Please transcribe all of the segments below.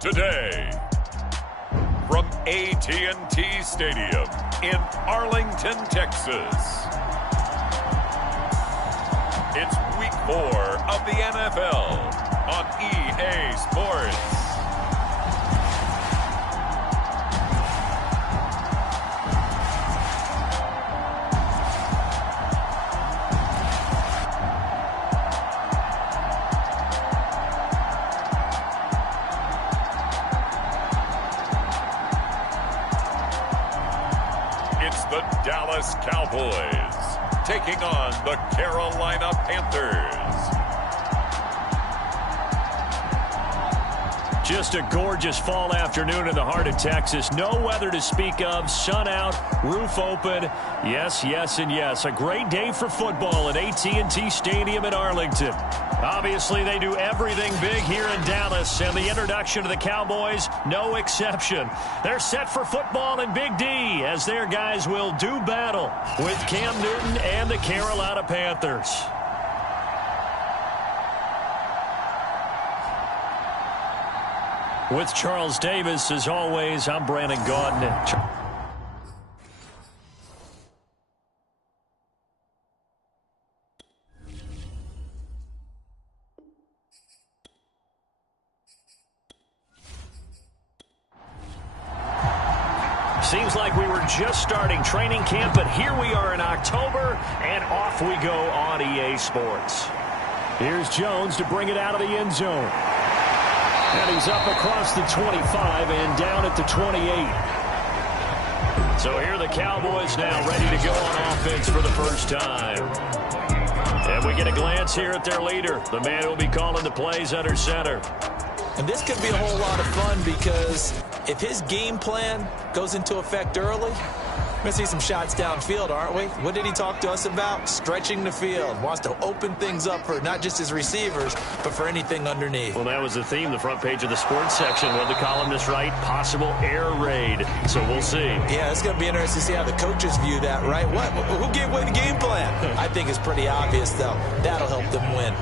today. From AT&T Stadium in Arlington, Texas. It's Week 4 of the NFL on EA Sports. It's the Dallas Cowboys taking on the Carolina Panthers. Just a gorgeous fall afternoon in the heart of Texas. No weather to speak of. Sun out, roof open. Yes, yes, and yes. A great day for football at AT&T Stadium in Arlington. Obviously, they do everything big here in Dallas, and the introduction to the Cowboys, no exception. They're set for football in Big D as their guys will do battle with Cam Newton and the Carolina Panthers. With Charles Davis, as always, I'm Brandon Gaudin. Seems like we were just starting training camp, but here we are in October, and off we go on EA Sports. Here's Jones to bring it out of the end zone. And he's up across the 25 and down at the 28. So here are the Cowboys now ready to go on offense for the first time. And we get a glance here at their leader, the man who will be calling the plays under center. And this could be a whole lot of fun because if his game plan goes into effect early, we're going to see some shots downfield, aren't we? What did he talk to us about? Stretching the field. Wants to open things up for not just his receivers, but for anything underneath. Well, that was the theme, the front page of the sports section. What the columnist write? Possible air raid. So we'll see. Yeah, it's going to be interesting to see how the coaches view that, right? Who gave away the game plan? I think it's pretty obvious, though. That'll help them win.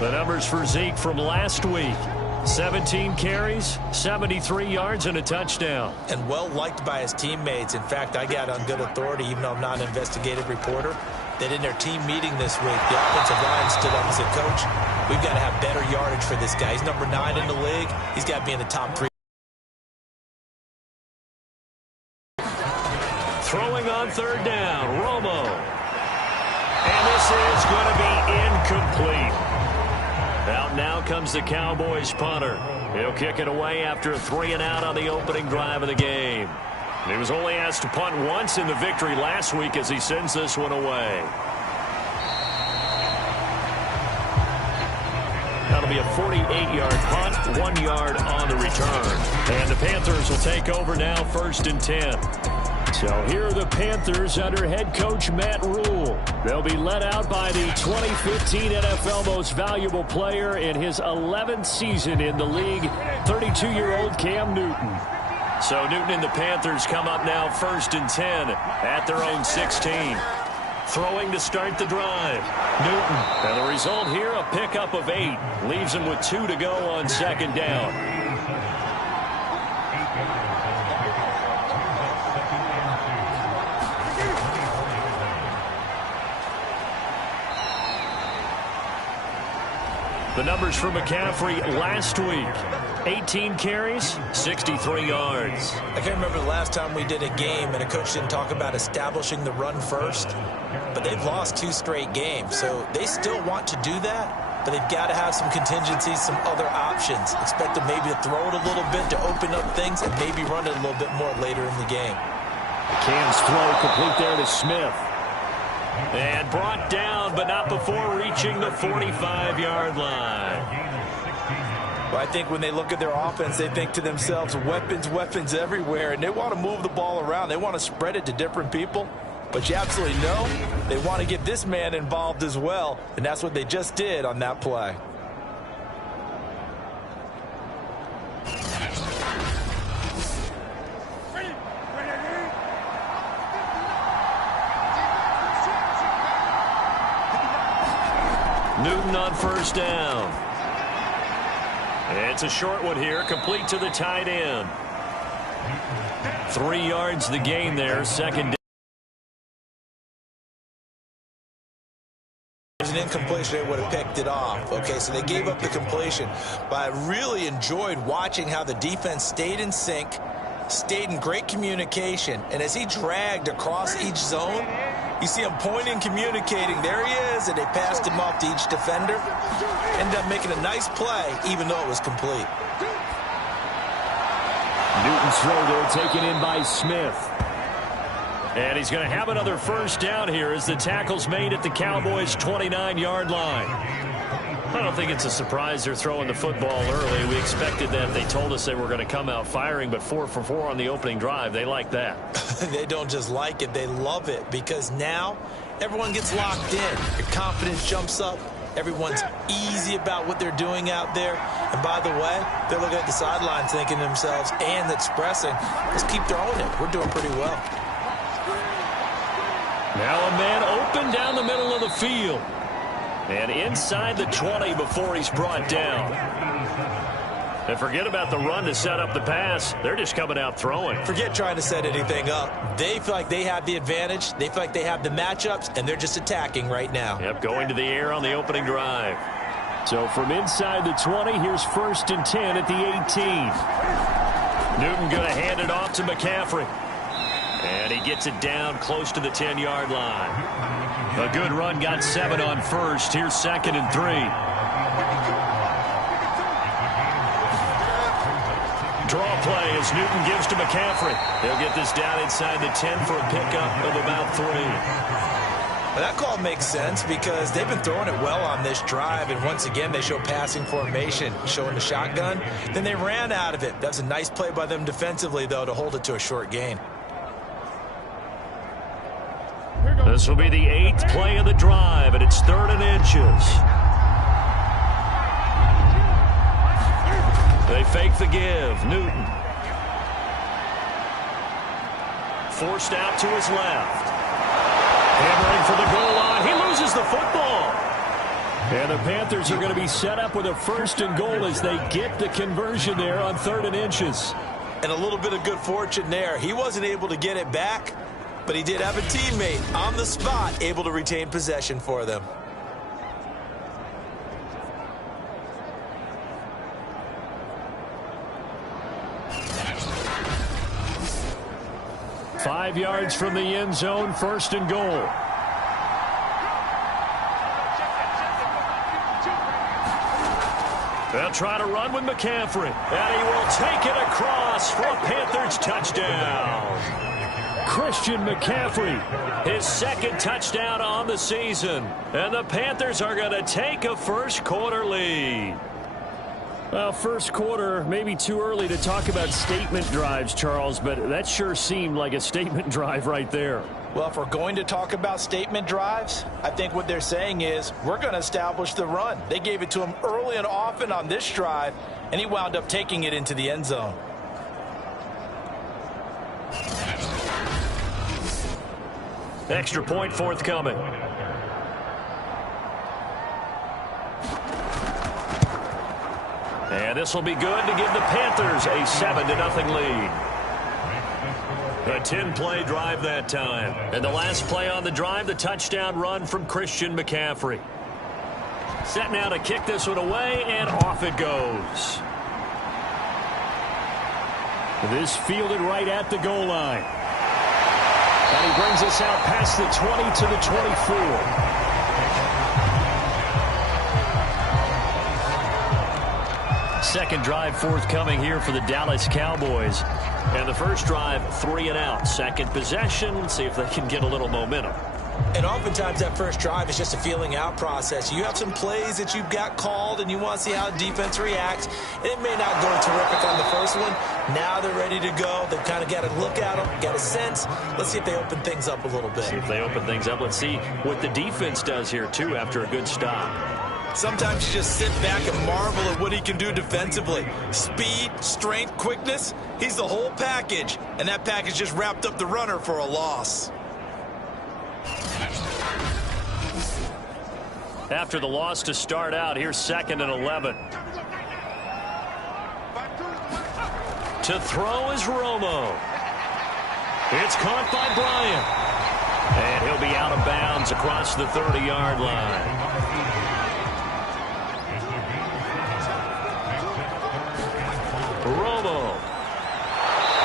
The numbers for Zeke from last week. 17 carries, 73 yards, and a touchdown. And well-liked by his teammates. In fact, I got on good authority, even though I'm not an investigative reporter, that in their team meeting this week, the offensive line stood up and said, Coach, we've got to have better yardage for this guy. He's number 9 in the league. He's got to be in the top 3. Throwing on third down, Romo. And this is going to be incomplete. Out now comes the Cowboys punter. He'll kick it away after a 3-and-out on the opening drive of the game. He was only asked to punt once in the victory last week as he sends this one away. That'll be a 48-yard punt, 1 yard on the return. And the Panthers will take over now, 1st and 10. So here are the Panthers under head coach Matt Rule. They'll be led out by the 2015 NFL Most Valuable Player in his 11th season in the league, 32-year-old Cam Newton. So Newton and the Panthers come up now 1st and 10 at their own 16. Throwing to start the drive. Newton. And the result here, a pickup of 8. Leaves him with 2 to go on 2nd down. The numbers for McCaffrey last week. 18 carries, 63 yards. I can't remember the last time we did a game and a coach didn't talk about establishing the run first. But they've lost 2 straight games, so they still want to do that. But they've got to have some contingencies, some other options. Expect them maybe to throw it a little bit to open up things and maybe run it a little bit more later in the game. Cam's throw complete there to Smith. And brought down, but not before reaching the 45-yard line. Well, I think when they look at their offense, they think to themselves, weapons everywhere, and they want to move the ball around. They want to spread it to different people. But you absolutely know they want to get this man involved as well, and that's what they just did on that play. Newton on 1st down. It's a short one here, complete to the tight end. 3 yards the gain there, second down. There's an incompletion, they would have picked it off. Okay, so they gave up the completion. But I really enjoyed watching how the defense stayed in sync, stayed in great communication. And as he dragged across each zone, you see him pointing, communicating. There he is, and they passed him off to each defender. Ended up making a nice play, even though it was complete. Newton's throw there taken in by Smith. And he's going to have another first down here as the tackle's made at the Cowboys' 29-yard line. I don't think it's a surprise they're throwing the football early. We expected that. They told us they were going to come out firing, but 4 for 4 on the opening drive. They like that. They don't just like it, they love it, because now everyone gets locked in. Your confidence jumps up. Everyone's easy about what they're doing out there. And by the way, they're looking at the sidelines thinking to themselves and expressing, let's keep throwing it. We're doing pretty well. Now a man open down the middle of the field. And inside the 20 before he's brought down. And forget about the run to set up the pass. They're just coming out throwing. Forget trying to set anything up. They feel like they have the advantage. They feel like they have the matchups, and they're just attacking right now. Yep, going to the air on the opening drive. So from inside the 20, here's 1st and 10 at the 18. Newton going to hand it off to McCaffrey. And he gets it down close to the 10-yard line. A good run, got 7 on first. Here's 2nd and 3. Draw play as Newton gives to McCaffrey. They'll get this down inside the 10 for a pickup of about 3. Well, that call makes sense because they've been throwing it well on this drive, and once again they show passing formation, showing the shotgun. Then they ran out of it. That's a nice play by them defensively, though, to hold it to a short gain. This will be the 8th play of the drive, and it's 3rd and inches. They fake the give. Newton. Forced out to his left. Hammering for the goal line. He loses the football. And the Panthers are going to be set up with a 1st and goal as they get the conversion there on 3rd and inches. And a little bit of good fortune there. He wasn't able to get it back, but he did have a teammate on the spot able to retain possession for them. Five yards from the end zone, 1st and goal. They'll try to run with McCaffrey, and he will take it across for a Panthers touchdown. Christian McCaffrey, his 2nd touchdown on the season. And the Panthers are going to take a first-quarter lead. Well, first quarter, maybe too early to talk about statement drives, Charles, but that sure seemed like a statement drive right there. Well, if we're going to talk about statement drives, I think what they're saying is we're going to establish the run. They gave it to him early and often on this drive, and he wound up taking it into the end zone. Extra point forthcoming. And this will be good to give the Panthers a 7-0 lead. A 10-play drive that time. And the last play on the drive, the touchdown run from Christian McCaffrey. Set now to kick this one away, and off it goes. This fielded right at the goal line. And he brings us out past the 20 to the 24. Second drive forthcoming here for the Dallas Cowboys. And the first drive, 3 and out. Second possession, see if they can get a little momentum. And oftentimes that first drive is just a feeling out process. You have some plays that you've got called and you want to see how the defense reacts. It may not go terrific on the first one. Now they're ready to go. They've kind of got to look at them, got a sense. Let's see if they open things up a little bit. See if they open things up. Let's see what the defense does here, too, after a good stop. Sometimes you just sit back and marvel at what he can do defensively. Speed, strength, quickness. He's the whole package. And that package just wrapped up the runner for a loss. After the loss to start out, here's 2nd and 11. To throw is Romo. It's caught by Bryant. And he'll be out of bounds across the 30-yard line. Romo.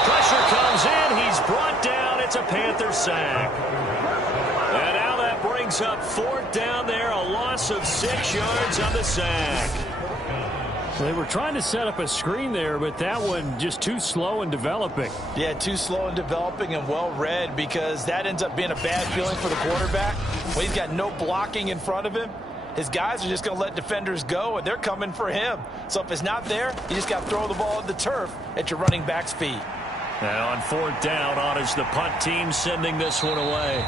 Pressure comes in. He's brought down. It's a Panther sack. And now that brings up 4th down there. A loss of 6 yards on the sack. They were trying to set up a screen there, but that one just too slow in developing. Yeah, too slow in developing and well read, because that ends up being a bad feeling for the quarterback. When he's got no blocking in front of him, his guys are just going to let defenders go, and they're coming for him. So if it's not there, you just got to throw the ball at the turf at your running back's feet. And on 4th down, honors the punt team, sending this one away.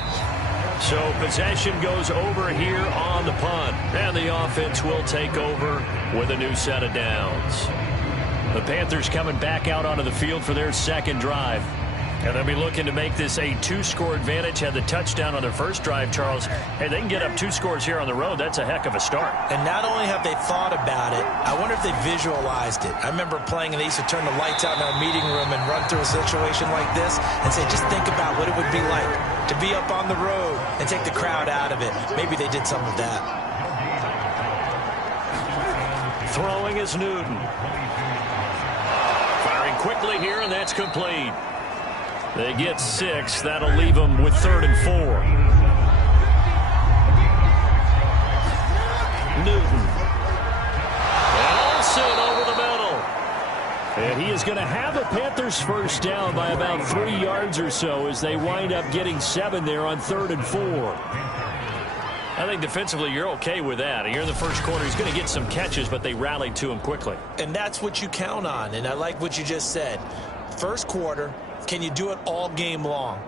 So possession goes over here on the punt, and the offense will take over with a new set of downs. The Panthers coming back out onto the field for their second drive. And they'll be looking to make this a 2-score advantage. Had the touchdown on their first drive, Charles. Hey, they can get up 2 scores here on the road. That's a heck of a start. And not only have they thought about it, I wonder if they visualized it. I remember playing, and they used to turn the lights out in our meeting room and run through a situation like this and say, just think about what it would be like to be up on the road and take the crowd out of it. Maybe they did some of that. Throwing is Newton. Firing quickly here, and that's complete. They get 6. That'll leave them with 3rd and 4. Newton. And Olsen over the middle. And he is going to have a Panthers first down by about 3 yards or so as they wind up getting 7 there on 3rd and 4. I think defensively you're okay with that. Here in the first quarter, he's going to get some catches, but they rallied to him quickly. And that's what you count on, and I like what you just said. First quarter, can you do it all game long?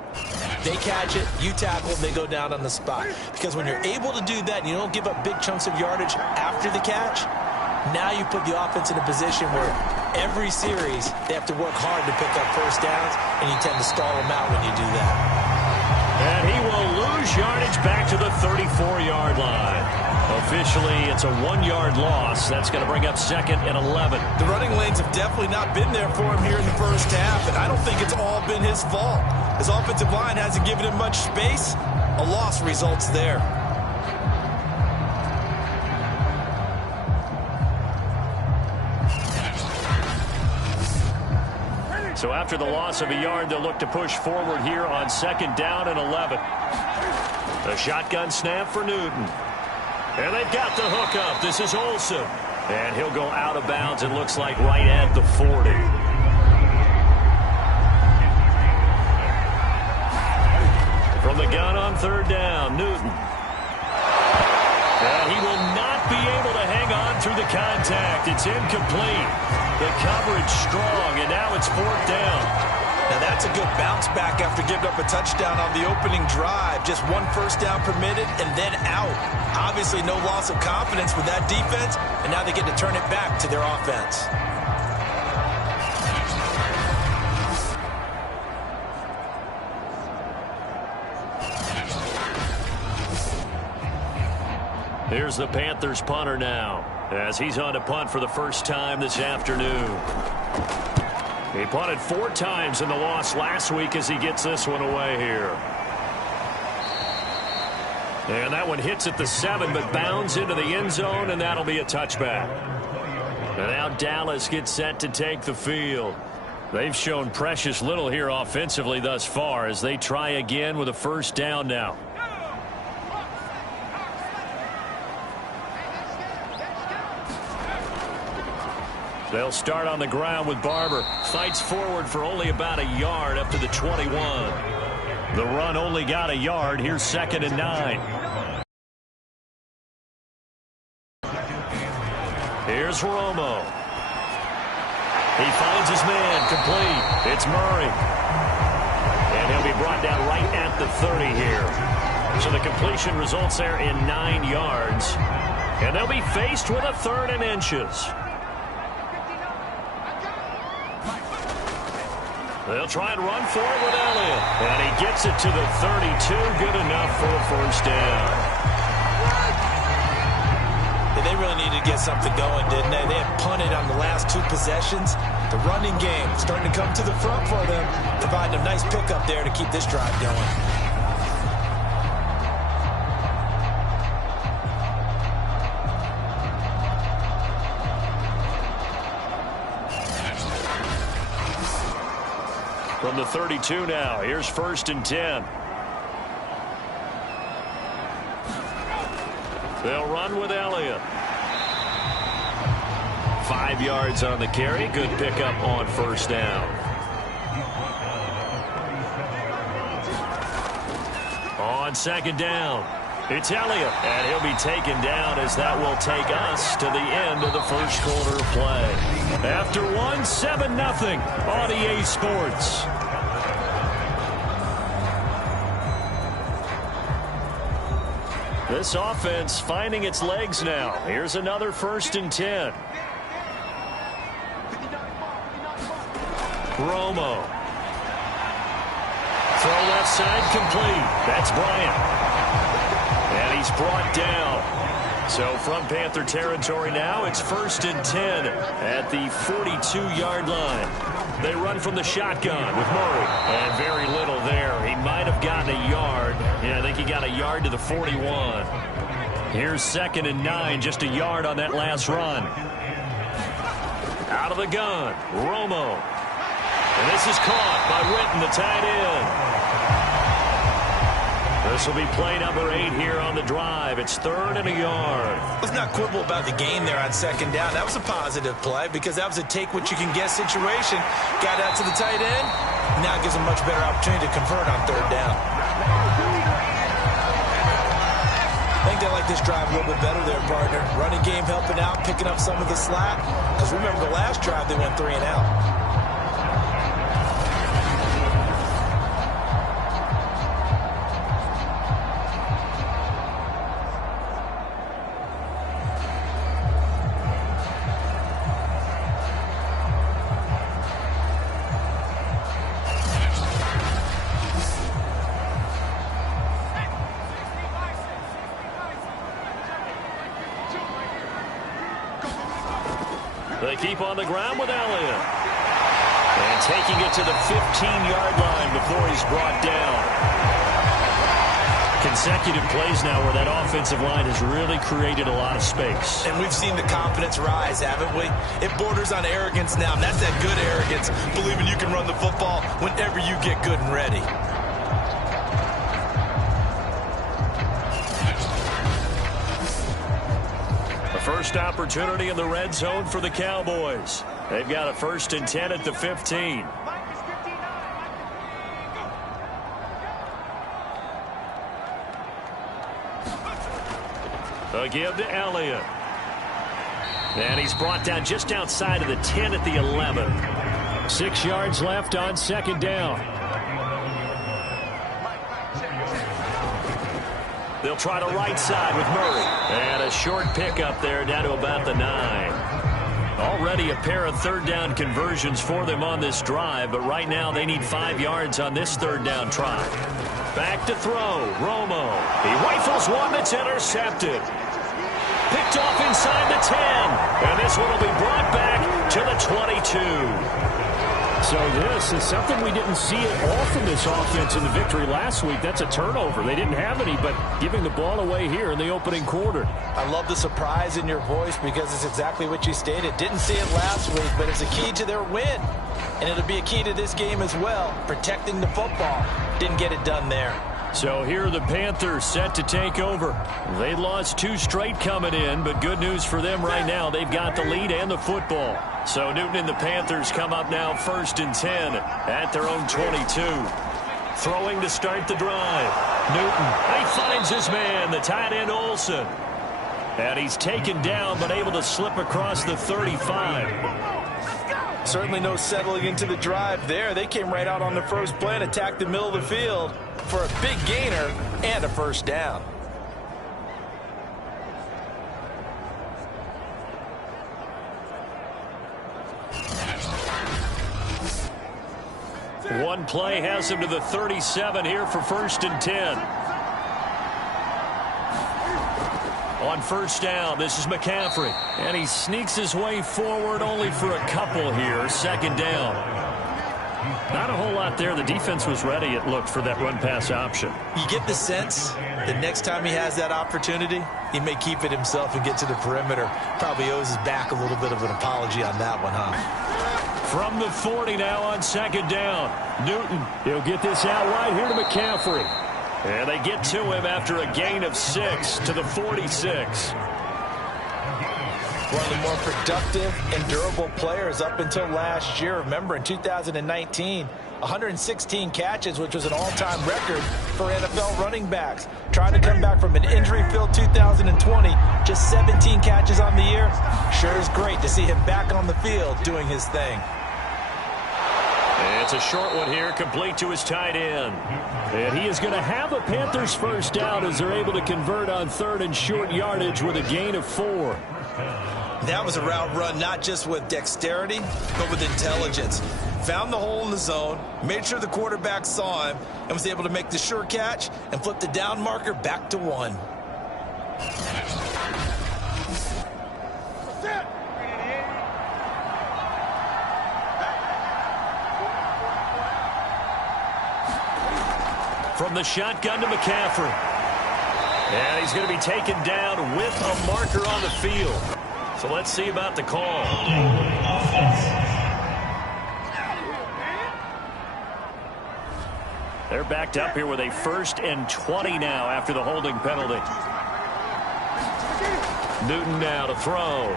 They catch it, you tackle, they go down on the spot. Because when you're able to do that and you don't give up big chunks of yardage after the catch, now you put the offense in a position where every series they have to work hard to pick up first downs, and you tend to stall them out when you do that. And he will lose yardage back to the 34-yard line. Officially, it's a 1-yard loss. That's going to bring up 2nd and 11. The running lanes have definitely not been there for him here in the first half, and I don't think it's all been his fault. His offensive line hasn't given him much space. A loss results there. So after the loss of a yard, they'll look to push forward here on 2nd down and 11. A shotgun snap for Newton. And they've got the hook up. This is Olsen. And he'll go out of bounds, it looks like, right at the 40. From the gun on 3rd down, Newton. And he will not be able to hang on through the contact. It's incomplete. The coverage strong, and now it's 4th down. Now that's a good bounce back after giving up a touchdown on the opening drive. Just 1 first down permitted and then out. Obviously no loss of confidence with that defense, and now they get to turn it back to their offense. Here's the Panthers punter now, as he's on to punt for the first time this afternoon. He punted 4 times in the loss last week as he gets this one away here. And that one hits at the 7, but bounds into the end zone, and that'll be a touchback. And now Dallas gets set to take the field. They've shown precious little here offensively thus far as they try again with a first down now. They'll start on the ground with Barber. Fights forward for only about a yard up to the 21. The run only got a yard. Here's 2nd and 9. Here's Romo. He finds his man, complete. It's Murray. And he'll be brought down right at the 30 here. So the completion results there in 9 yards. And they'll be faced with a 3rd and inches. They'll try and run for it with Elliott. And he gets it to the 32. Good enough for a first down. They really need to to get something going, didn't they? They had punted on the last 2 possessions. The running game starting to come to the front for them, providing a nice pickup there to keep this drive going. From the 32 now, here's 1st and 10. They'll run with Elliott. 5 yards on the carry. Good pickup on 1st down. On 2nd down, it's Elliott, and he'll be taken down as that will take us to the end of the 1st quarter of play. After 1, 7-0 on EA Sports. This offense finding its legs now. Here's another 1st and 10. Romo. Throw left side complete. That's Bryant. And he's brought down. So from Panther territory now, it's 1st and 10 at the 42-yard line. They run from the shotgun with Murray. And very little there. He might have gotten a yard. Yeah, I think he got a yard to the 41. Here's 2nd and 9, just a yard on that last run. Out of the gun, Romo. And this is caught by Witten, the tight end. This will be play number 8 here on the drive. It's 3rd and a yard. Let's not quibble about the gain there on 2nd down. That was a positive play because that was a take-what-you-can-get situation. Got out to the tight end. Now it gives them a much better opportunity to convert on 3rd down. I think they like this drive a little bit better there, partner. Running game helping out, picking up some of the slack. Because remember the last drive, they went 3 and out. They keep on the ground with Elliott. And taking it to the 15-yard line before he's brought down. Consecutive plays now where that offensive line has really created a lot of space. And we've seen the confidence rise, haven't we? It borders on arrogance now, and that's that good arrogance, believing you can run the football whenever you get good and ready. First opportunity in the red zone for the Cowboys. They've got a 1st and 10 at the 15. A give to Elliott. And he's brought down just outside of the 10 at the 11. 6 yards left on 2nd down. They'll try the right side with Murray. And a short pickup there down to about the 9. Already a pair of 3rd down conversions for them on this drive, but right now they need 5 yards on this 3rd down try. Back to throw, Romo. He rifles one that's intercepted. Picked off inside the 10. And this one will be brought back to the 22. So this is something we didn't see at all from this offense in the victory last week. That's a turnover. They didn't have any, but giving the ball away here in the opening quarter. I love the surprise in your voice because it's exactly what you stated. Didn't see it last week, but it's a key to their win. And it'll be a key to this game as well, protecting the football. Didn't get it done there. So here are the Panthers set to take over. They lost 2 straight coming in, but good news for them right now. They've got the lead and the football. So Newton and the Panthers come up now 1st and 10 at their own 22. Throwing to start the drive. Newton, he finds his man, the tight end Olsen. And he's taken down, but able to slip across the 35. Certainly no settling into the drive there. They came right out on the first play and attacked the middle of the field for a big gainer and a 1st down. One play has him to the 37 here for 1st and 10. On first down, this is McCaffrey. And he sneaks his way forward only for a couple here. Second down. Not a whole lot there. The defense was ready, it looked, for that run-pass option. You get the sense that next time he has that opportunity, he may keep it himself and get to the perimeter. Probably owes his back a little bit of an apology on that one, huh? From the 40 now on second down. Newton, he'll get this out wide here to McCaffrey. And they get to him after a gain of 6 to the 46. One of the more productive and durable players up until last year. Remember, in 2019, 116 catches, which was an all-time record for NFL running backs. Trying to come back from an injury-filled 2020, just 17 catches on the year. Sure is great to see him back on the field doing his thing. It's a short one here, complete to his tight end. And he is going to have a Panthers first down as they're able to convert on third and short yardage with a gain of 4. That was a route run not just with dexterity, but with intelligence. Found the hole in the zone, made sure the quarterback saw him, and was able to make the sure catch and flip the down marker back to 1. From the shotgun to McCaffrey. And he's going to be taken down with a marker on the field. So let's see about the call. They're backed up here with a 1st and 20 now after the holding penalty. Newton now to throw.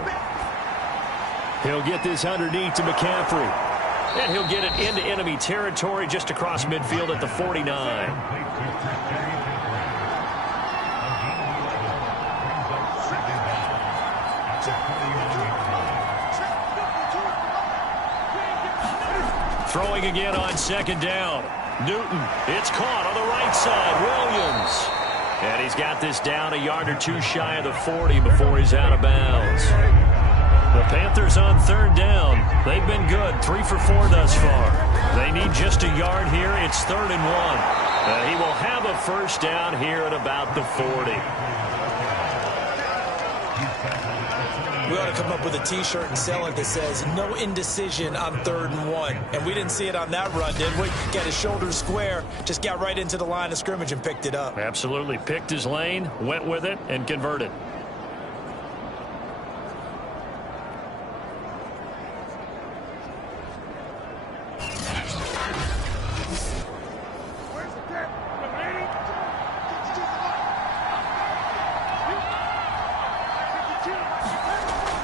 He'll get this underneath to McCaffrey. And he'll get it into enemy territory just across midfield at the 49. Throwing again on second down. Newton, it's caught on the right side. Williams. And he's got this down a yard or two shy of the 40 before he's out of bounds. The Panthers on third down. They've been good, 3 for 4 thus far. They need just a yard here. It's 3rd and 1. He will have a first down here at about the 40. We ought to come up with a T-shirt and sell it that says, no indecision on 3rd and 1. And we didn't see it on that run, did we? Got his shoulders square, just got right into the line of scrimmage and picked it up. Absolutely. Picked his lane, went with it, and converted.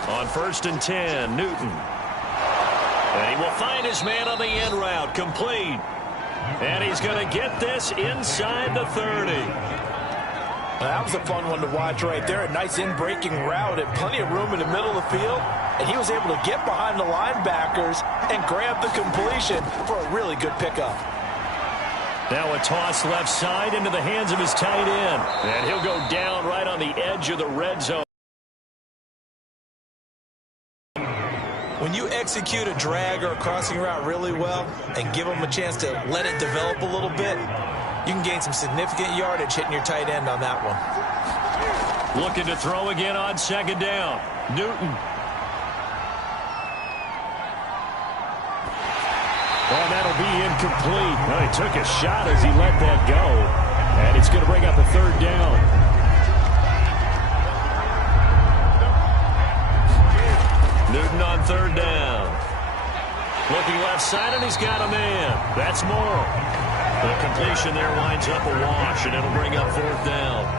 On 1st and 10, Newton. And he will find his man on the end route, complete. And he's going to get this inside the 30. That was a fun one to watch right there. A nice in-breaking route and plenty of room in the middle of the field. And he was able to get behind the linebackers and grab the completion for a really good pickup. Now a toss left side into the hands of his tight end. And he'll go down right on the edge of the red zone. When you execute a drag or a crossing route really well and give them a chance to let it develop a little bit, you can gain some significant yardage hitting your tight end on that one. Looking to throw again on second down. Newton. Oh, that'll be incomplete. Well, he took a shot as he let that go. And it's going to bring up a 3rd down. Newton on 3rd down. Looking left side, and he's got a man. That's Morrow. The completion there winds up a wash, and it'll bring up 4th down.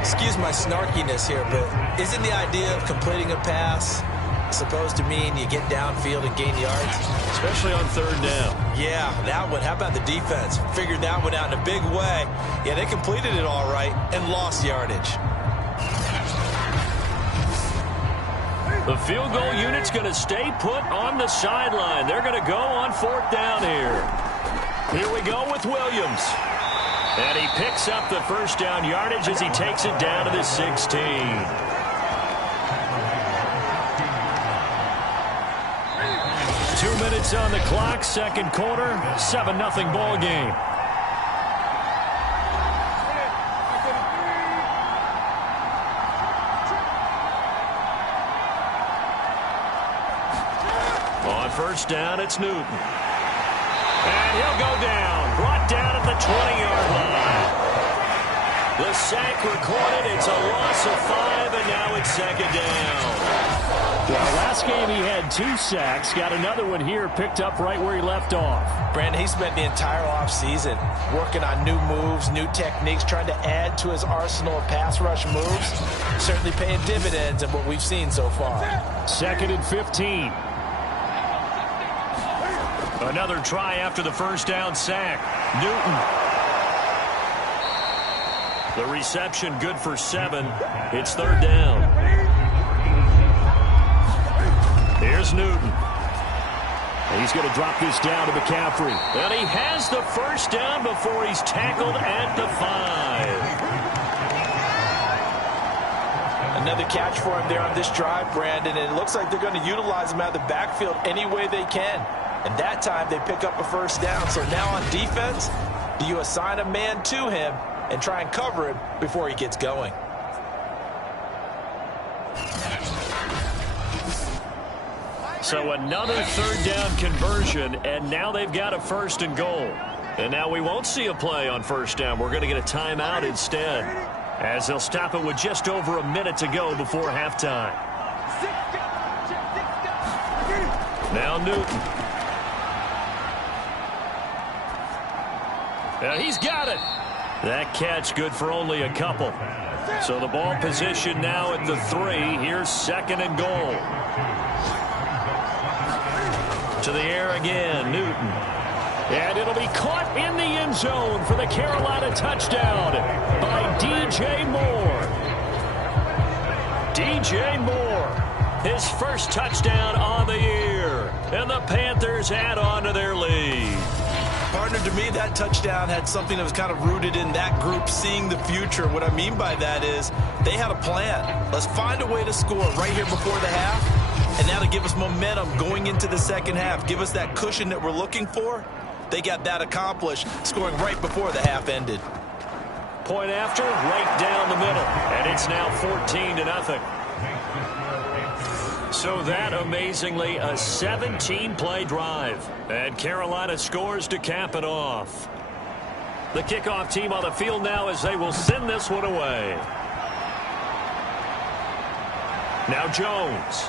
Excuse my snarkiness here, but isn't the idea of completing a pass supposed to mean you get downfield and gain yards? Especially on 3rd down. Yeah, that one. How about the defense? Figured that one out in a big way. Yeah, they completed it all right and lost yardage. The field goal unit's going to stay put on the sideline. They're going to go on 4th down here. Here we go with Williams. And he picks up the first down yardage as he takes it down to the 16. 2 minutes on the clock, second quarter, 7-0 ball game. first down, it's Newton. And he'll go down. Brought down at the 20-yard line. The sack recorded. It's a loss of 5, and now it's second down. Well, last game he had 2 sacks. Got another one here, picked up right where he left off. Brandon, he spent the entire offseason working on new moves, new techniques, trying to add to his arsenal of pass rush moves. Certainly paying dividends in what we've seen so far. 2nd and 15. Another try after the first down sack. Newton. The reception good for 7. It's 3rd down. Here's Newton. He's going to drop this down to McCaffrey. And he has the first down before he's tackled at the 5. Another catch for him there on this drive, Brandon. And it looks like they're going to utilize him out of the backfield any way they can. And that time they pick up a first down. So now on defense, do you assign a man to him and try and cover him before he gets going? So another 3rd down conversion, and now they've got a 1st and goal. And now we won't see a play on 1st down. We're going to get a timeout instead, as they'll stop it with just over a minute to go before halftime. Now Newton. And he's got it. That catch good for only a couple. So the ball position now at the 3. Here's 2nd and goal. To the air again, Newton. And it'll be caught in the end zone for the Carolina touchdown by D.J. Moore. D.J. Moore, his first touchdown on the year. And the Panthers add on to their lead. Partner, to me, that touchdown had something that was kind of rooted in that group seeing the future. What I mean by that is they had a plan. Let's find a way to score right here before the half. And now to give us momentum going into the second half, give us that cushion that we're looking for. They got that accomplished, scoring right before the half ended. Point after, right down the middle. And it's now 14-0. So that, amazingly, a 17-play drive. And Carolina scores to cap it off. The kickoff team on the field now as they will send this one away. Now Jones.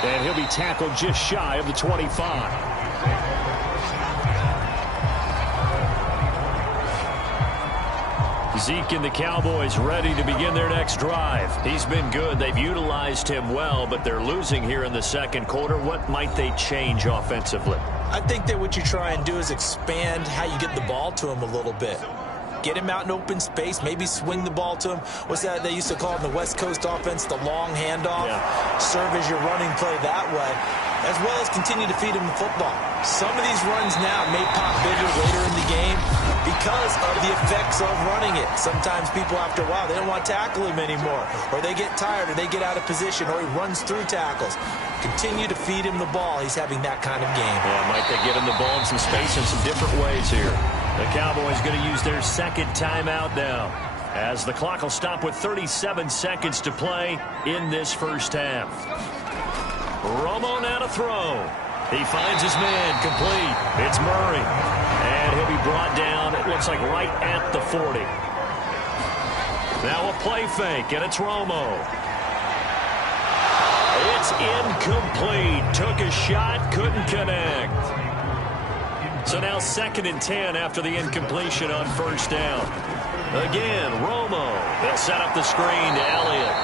And he'll be tackled just shy of the 25. Zeke and the Cowboys ready to begin their next drive. He's been good. They've utilized him well, but they're losing here in the second quarter. What might they change offensively? I think that what you try and do is expand how you get the ball to him a little bit. Get him out in open space, maybe swing the ball to him. What's that they used to call in the West Coast offense, the long handoff? Yeah. Serve as your running play that way, as well as continue to feed him the football. Some of these runs now may pop bigger later in the game because of the effects of running it. Sometimes people, after a while, they don't want to tackle him anymore, or they get tired, or they get out of position, or he runs through tackles. Continue to feed him the ball. He's having that kind of game. Yeah, might they get him the ball in some space in some different ways here. The Cowboys going to use their second timeout now, as the clock will stop with 37 seconds to play in this first half. Romo now to throw. He finds his man complete. It's Murray. And he'll be brought down, it looks like right at the 40. Now a play fake, and it's Romo. It's incomplete. Took a shot, couldn't connect. So now 2nd and 10 after the incompletion on first down. Again, Romo. They'll set up the screen to Elliott.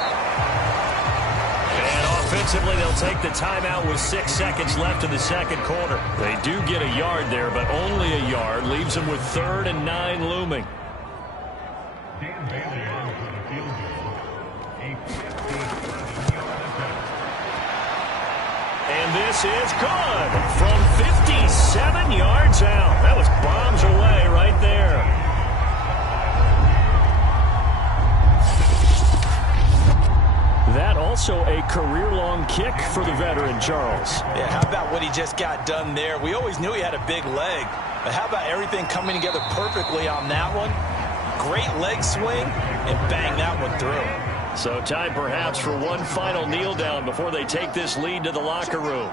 And offensively, they'll take the timeout with 6 seconds left in the second quarter. They do get a yard there, but only a yard. Leaves them with 3rd and 9 looming. And this is good from 57 yards out. That was bombs away right there. That also a career-long kick for the veteran, Charles. Yeah, how about what he just got done there? We always knew he had a big leg, but how about everything coming together perfectly on that one? Great leg swing, and bang that one through. So time perhaps for one final kneel down before they take this lead to the locker room.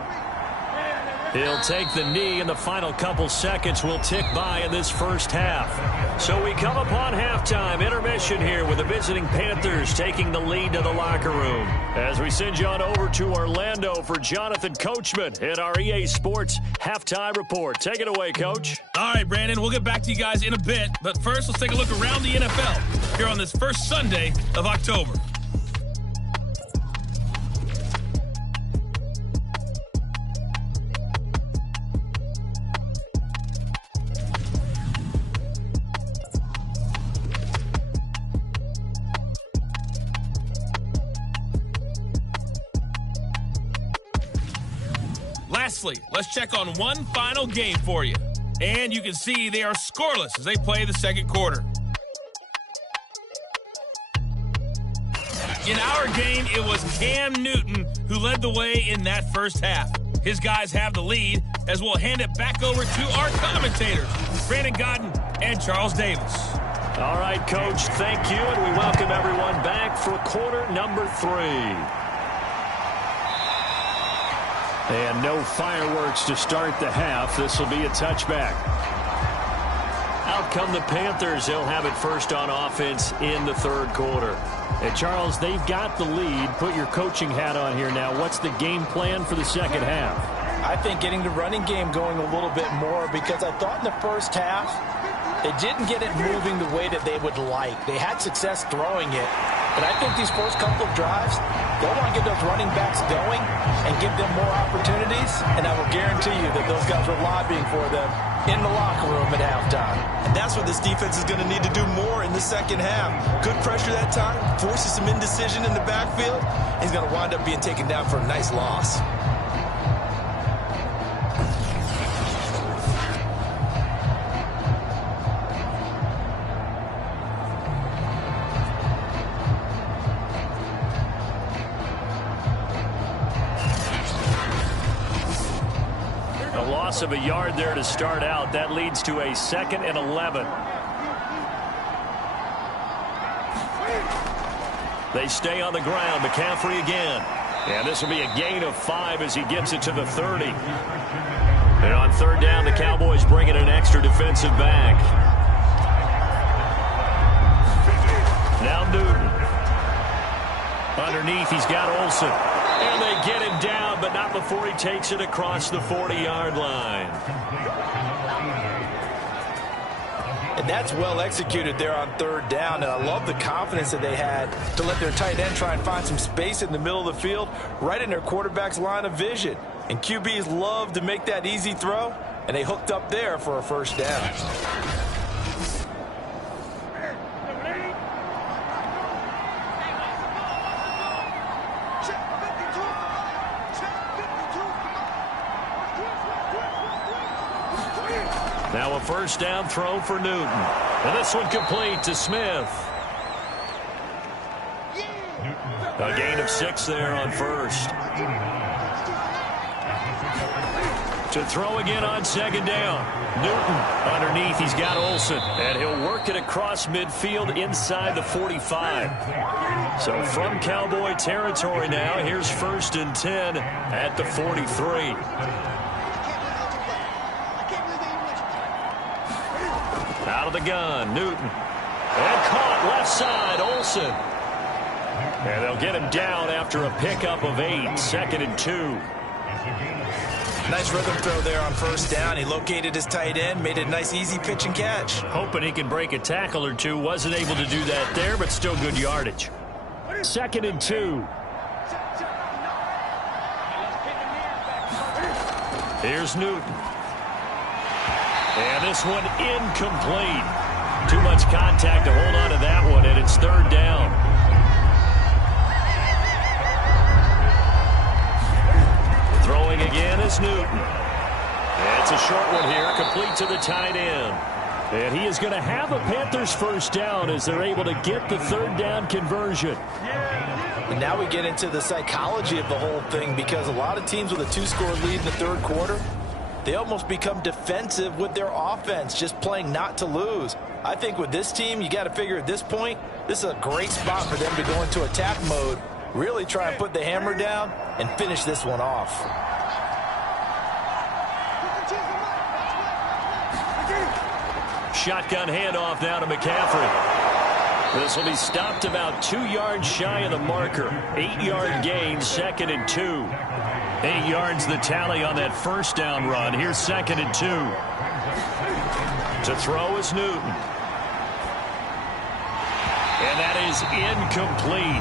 He'll take the knee, and the final couple seconds will tick by in this first half. So we come upon halftime intermission here with the visiting Panthers taking the lead to the locker room. As we send you on over to Orlando for Jonathan Coachman at our EA Sports Halftime Report. Take it away, Coach. All right, Brandon, we'll get back to you guys in a bit. But first, let's take a look around the NFL here on this first Sunday of October. Lastly, let's check on one final game for you. And you can see they are scoreless as they play the second quarter. In our game, it was Cam Newton who led the way in that first half. His guys have the lead as we'll hand it back over to our commentators, Brandon Godden and Charles Davis. All right, Coach, thank you, and we welcome everyone back for quarter number 3. And no fireworks to start the half. This will be a touchback. Out come the Panthers. They'll have it first on offense in the third quarter. And Charles, they've got the lead. Put your coaching hat on here now. What's the game plan for the second half? I think getting the running game going a little bit more, because I thought in the first half they didn't get it moving the way that they would like. They had success throwing it, but I think these first couple of drives, they'll want to get those running backs going and give them more opportunities, and I will guarantee you that those guys were lobbying for them in the locker room at halftime. And that's what this defense is going to need to do more in the second half. Good pressure that time, forces some indecision in the backfield. He's going to wind up being taken down for a nice loss. Of a yard there to start out. That leads to a 2nd and 11. They stay on the ground. McCaffrey again. And this will be a gain of 5 as he gets it to the 30. And on third down, the Cowboys bring in an extra defensive back. Now Newton. Underneath, he's got Olsen. And they get him down, but not before he takes it across the 40-yard line. And that's well executed there on third down, and I love the confidence that they had to let their tight end try and find some space in the middle of the field, right in their quarterback's line of vision. And QBs love to make that easy throw, and they hooked up there for a first down. Now a first down throw for Newton. And this one complete to Smith. A gain of 6 there on first. To throw again on second down. Newton underneath. He's got Olsen. And he'll work it across midfield inside the 45. So from Cowboy territory now, here's 1st and 10 at the 43. Out of the gun, Newton. And caught left side, Olsen. And they'll get him down after a pickup of 8. 2nd and 2. Nice rhythm throw there on first down. He located his tight end, made it a nice easy pitch and catch. Hoping he can break a tackle or two. Wasn't able to do that there, but still good yardage. 2nd and 2. Here's Newton. And this one incomplete. Too much contact to hold on to that one, and it's third down. Throwing again is Newton. And it's a short one here, complete to the tight end. And he is going to have a Panthers first down as they're able to get the third down conversion. And now we get into the psychology of the whole thing, because a lot of teams with a 2-score lead in the third quarter, they almost become defensive with their offense, just playing not to lose. I think with this team, you got to figure at this point, This is a great spot for them to go into attack mode, really try and put the hammer down and finish this one off. Shotgun handoff now to McCaffrey. This will be stopped about 2 yards shy of the marker. 8-yard gain, 2nd and 2. 8 yards the tally on that first down run. Here's 2nd and 2. To throw is Newton. And that is incomplete.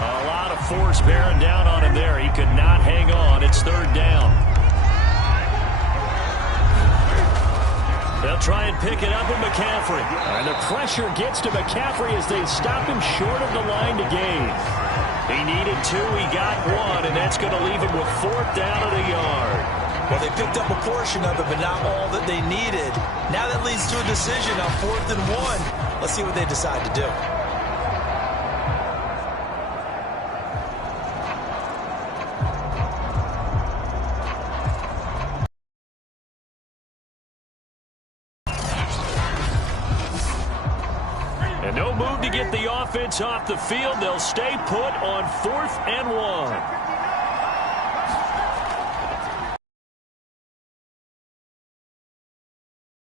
A lot of force bearing down on him there. He could not hang on. It's 3rd down. They'll try and pick it up with McCaffrey. And the pressure gets to McCaffrey as they stop him short of the line to gain. He needed 2, he got 1, and that's going to leave him with 4th down at a yard. Well, they picked up a portion of it, but not all that they needed. Now that leads to a decision on 4th and 1. Let's see what they decide to do. And no move to get the offense off the field. They'll stay put on 4th and 1.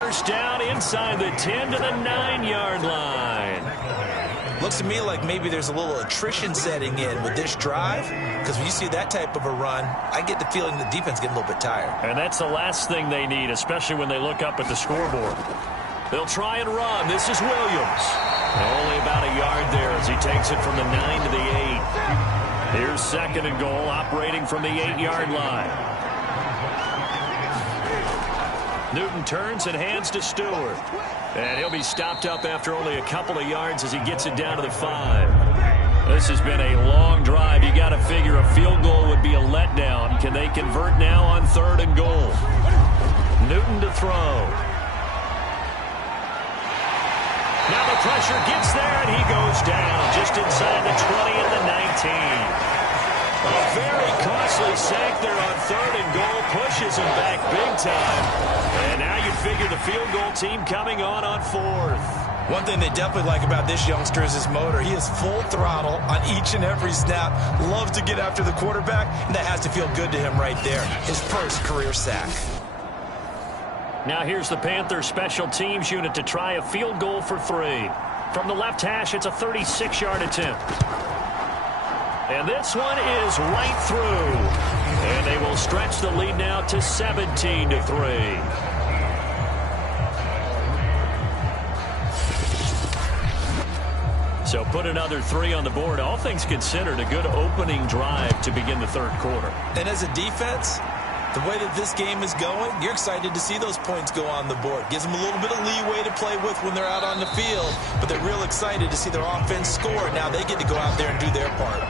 First down inside the 10 to the 9-yard line. Looks to me like maybe there's a little attrition setting in with this drive, because when you see that type of a run, I get the feeling the defense getting a little bit tired. And that's the last thing they need, especially when they look up at the scoreboard. They'll try and run. This is Williams. Only about a yard there as he takes it from the 9 to the 8. Here's 2nd and goal, operating from the 8-yard line. Newton turns and hands to Stewart. And he'll be stopped up after only a couple of yards as he gets it down to the 5. This has been a long drive. You got to figure a field goal would be a letdown. Can they convert now on 3rd and goal? Newton to throw. Now the pressure gets there, and he goes down just inside the 20 and the 19. A very costly sack there on 3rd and goal. Pushes him back big time. And now you figure the field goal team coming on 4th. One thing they definitely like about this youngster is his motor. He is full throttle on each and every snap. Loves to get after the quarterback, and that has to feel good to him right there. His first career sack. Now here's the Panthers special teams unit to try a field goal for 3. From the left hash, it's a 36-yard attempt. And this one is right through. And they will stretch the lead now to 17 to 3. So put another 3 on the board. All things considered, a good opening drive to begin the 3rd quarter. And as a defense, the way that this game is going, you're excited to see those points go on the board. Gives them a little bit of leeway to play with when they're out on the field, but they're real excited to see their offense score. Now they get to go out there and do their part.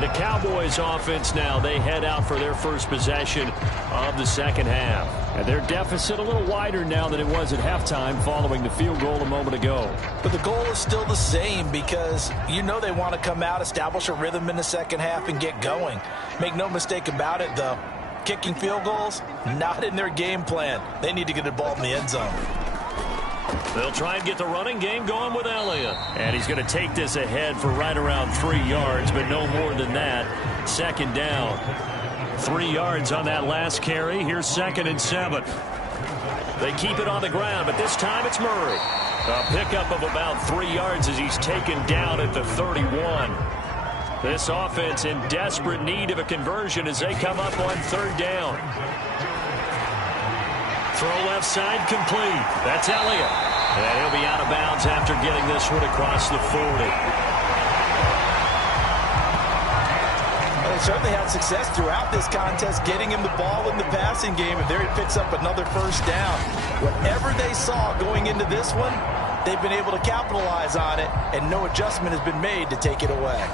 The Cowboys offense now, they head out for their first possession of the 2nd half. And their deficit a little wider now than it was at halftime following the field goal a moment ago. But the goal is still the same because you know they want to come out, establish a rhythm in the 2nd half, and get going. Make no mistake about it, though. Kicking field goals, not in their game plan. They need to get the ball in the end zone. They'll try and get the running game going with Elliott. And he's going to take this ahead for right around 3 yards, but no more than that. 2nd down. 3 yards on that last carry. Here's 2nd and 7. They keep it on the ground, but this time it's Murray. A pickup of about 3 yards as he's taken down at the 31. This offense in desperate need of a conversion as they come up on 3rd down. Throw left side complete. That's Elliott. And he'll be out of bounds after getting this one across the 40. Well, they certainly had success throughout this contest getting him the ball in the passing game, and there he picks up another 1st down. Whatever they saw going into this one, they've been able to capitalize on it, and no adjustment has been made to take it away.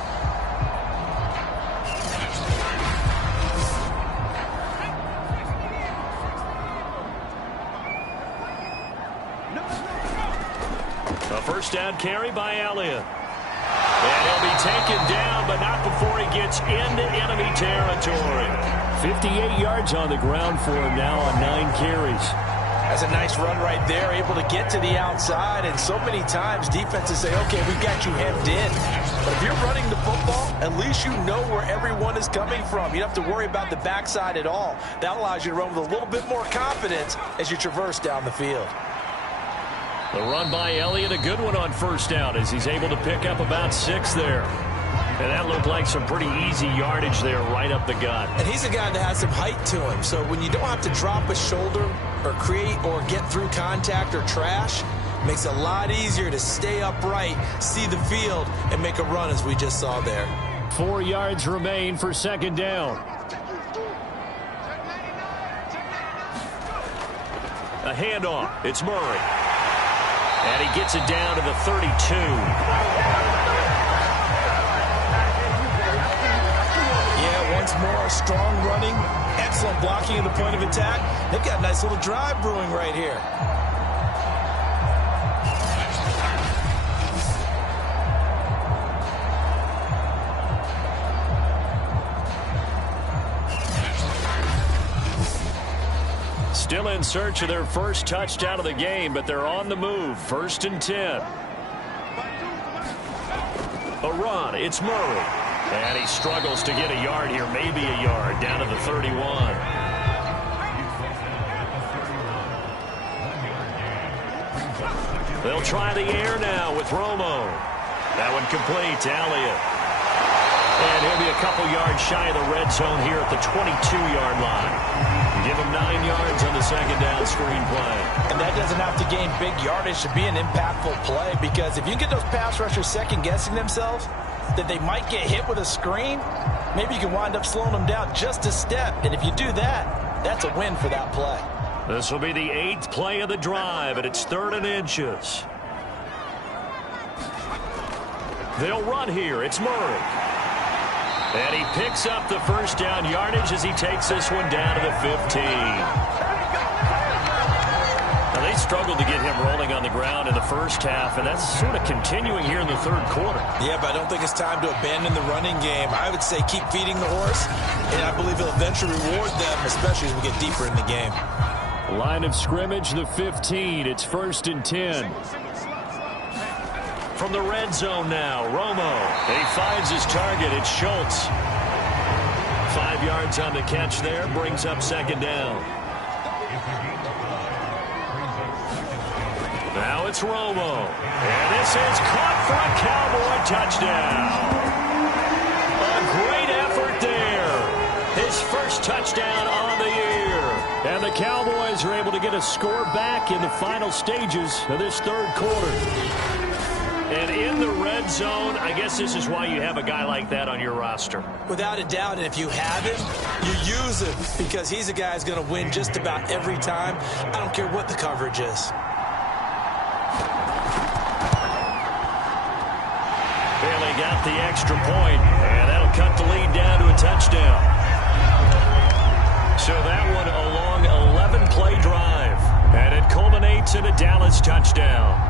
A 1st down carry by Elliott. And he'll be taken down, but not before he gets into enemy territory. 58 yards on the ground for him now on 9 carries. That's a nice run right there, able to get to the outside, and so many times defenses say, okay, we've got you hemmed in. But if you're running the football, at least you know where everyone is coming from. You don't have to worry about the backside at all. That allows you to run with a little bit more confidence as you traverse down the field. The run by Elliott, a good one on first down as he's able to pick up about 6 there. And that looked like some pretty easy yardage there right up the gut. And he's a guy that has some height to him. So when you don't have to drop a shoulder or create or get through contact or trash, it makes it a lot easier to stay upright, see the field, and make a run as we just saw there. 4 yards remain for second down. A handoff. It's Murray. And he gets it down to the 32. Once more, strong running, excellent blocking at the point of attack. They've got a nice little drive brewing right here. Still in search of their first touchdown of the game, but they're on the move. 1st and 10. A run. It's Murray. And he struggles to get a yard here, maybe a yard, down to the 31. They'll try the air now with Romo. That one complete to Elliott. And he'll be a couple yards shy of the red zone here at the 22-yard line. Give him 9 yards on the second down screen play. And that doesn't have to gain big yardage to be an impactful play, because if you get those pass rushers second-guessing themselves, that they might get hit with a screen, maybe you can wind up slowing them down just a step. And if you do that, that's a win for that play. This will be the 8th play of the drive, and it's 3rd and inches. They'll run here. It's Murray. And he picks up the first down yardage as he takes this one down to the 15. They struggled to get him rolling on the ground in the first half, and that's sort of continuing here in the 3rd quarter. Yeah, but I don't think it's time to abandon the running game. I would say keep feeding the horse, and I believe he'll eventually reward them, especially as we get deeper in the game. Line of scrimmage, the 15. It's 1st and 10. From the red zone now, Romo. And he finds his target. It's Schultz. 5 yards on the catch there, brings up second down. Now it's Romo. And this is caught for a Cowboy touchdown. A great effort there. His first touchdown on the year. And the Cowboys are able to get a score back in the final stages of this 3rd quarter. And in the red zone, I guess this is why you have a guy like that on your roster. Without a doubt, and if you have him, you use him, because he's a guy who's going to win just about every time. I don't care what the coverage is. Bailey got the extra point, and that'll cut the lead down to a touchdown. So that one a long 11-play drive, and it culminates in a Dallas touchdown.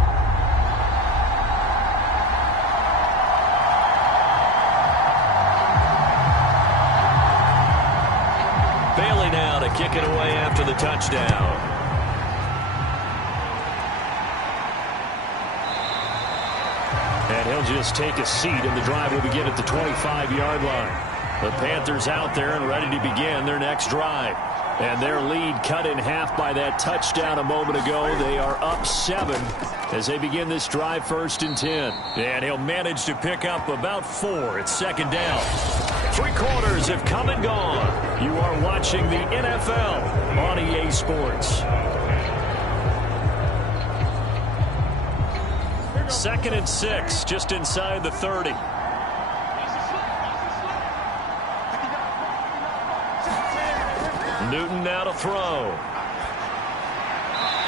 Bailey now to kick it away after the touchdown. And he'll just take a seat, and the drive will begin at the 25-yard line. The Panthers out there and ready to begin their next drive. And their lead cut in half by that touchdown a moment ago. They are up 7 as they begin this drive, 1st and 10. And he'll manage to pick up about 4. It's second down. 3 quarters have come and gone. You are watching the NFL on EA Sports. 2nd and 6, just inside the 30. Newton now to throw.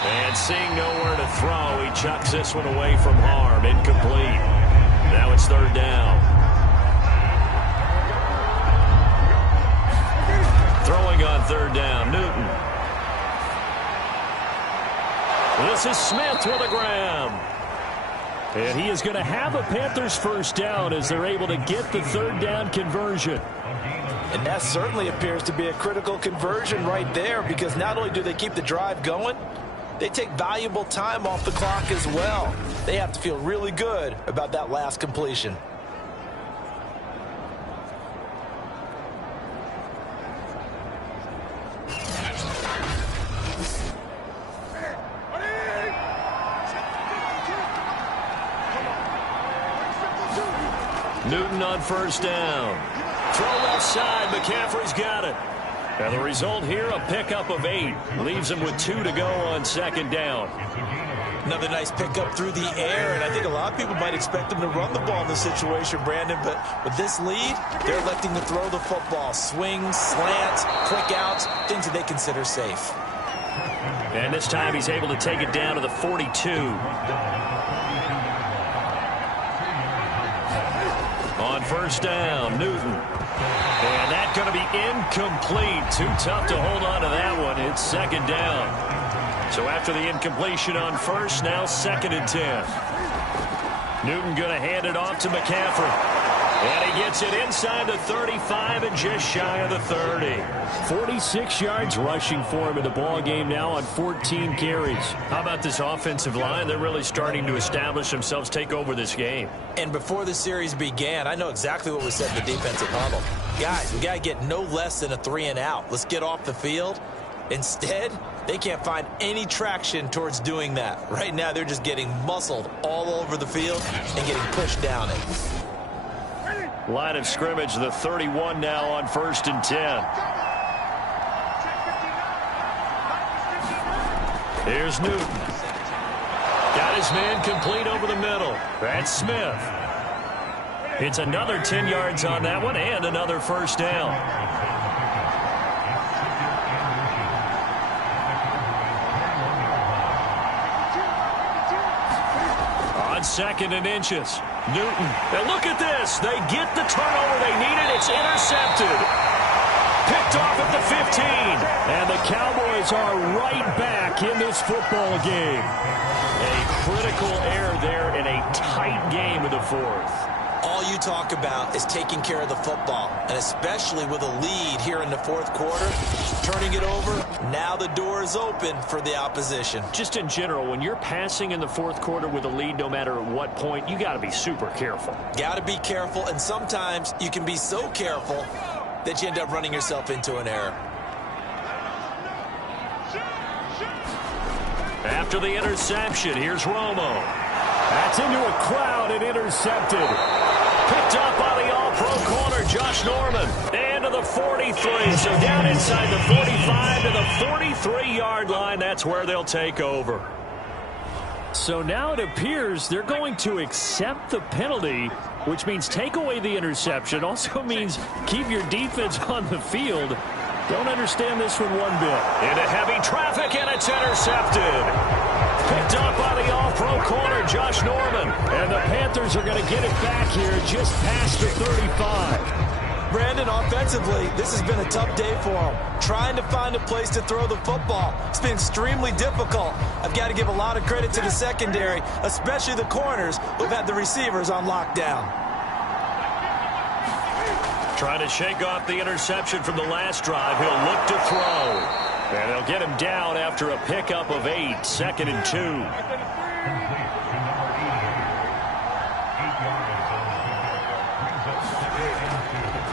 And seeing nowhere to throw, he chucks this one away from harm. Incomplete. Now it's 3rd down. Throwing on 3rd down, Newton. This is Smith with a grab. And he is going to have a Panthers first down as they're able to get the 3rd down conversion. And that certainly appears to be a critical conversion right there, because not only do they keep the drive going, they take valuable time off the clock as well. They have to feel really good about that last completion. Newton on first down. Throw left side. McCaffrey's got it. And the result here, a pickup of 8. Leaves him with 2 to go on second down. Another nice pickup through the air, and I think a lot of people might expect them to run the ball in this situation, Brandon, but with this lead, they're electing to throw the football. Swings, slants, quick outs, things that they consider safe. And this time he's able to take it down to the 42. On first down, Newton. And that's going to be incomplete. Too tough to hold on to that one. It's second down. So after the incompletion on first, now 2nd and 10. Newton going to hand it off to McCaffrey. And he gets it inside the 35 and just shy of the 30. 46 yards rushing for him in the ball game now on 14 carries. How about this offensive line? They're really starting to establish themselves, take over this game. And before the series began, I know exactly what we said in the defensive huddle. Guys, we got to get no less than a 3-and-out. Let's get off the field. Instead, they can't find any traction towards doing that. Right now, they're just getting muscled all over the field and getting pushed down it. Line of scrimmage, the 31 now on 1st and 10. Here's Newton. Got his man complete over the middle. That's Smith. It's another 10 yards on that one and another first down. On 2nd and inches. Newton. And look at this. They get the turnover they needed. It's intercepted. Picked off at the 15. And the Cowboys are right back in this football game. A critical error there in a tight game in the 4th. All you talk about is taking care of the football, and especially with a lead here in the 4th quarter, turning it over, now the door is open for the opposition. Just in general, when you're passing in the 4th quarter with a lead, no matter at what point, you got to be super careful. Got to be careful, and sometimes you can be so careful that you end up running yourself into an error. After the interception, here's Romo. That's into a crowd and intercepted. Picked up by the all-pro corner, Josh Norman. And to the 43. So down inside the 45 to the 43-yard line. That's where they'll take over. So now it appears they're going to accept the penalty, which means take away the interception. Also means keep your defense on the field. Don't understand this one one bit. Into heavy traffic, and it's intercepted. Picked up by the all-pro corner, Josh Norman. And the Panthers are going to get it back here just past the 35. Brandon, offensively, this has been a tough day for them. Trying to find a place to throw the football. It's been extremely difficult. I've got to give a lot of credit to the secondary, especially the corners who've had the receivers on lockdown. Trying to shake off the interception from the last drive. He'll look to throw. And they'll get him down after a pickup of 8. 2nd and 2.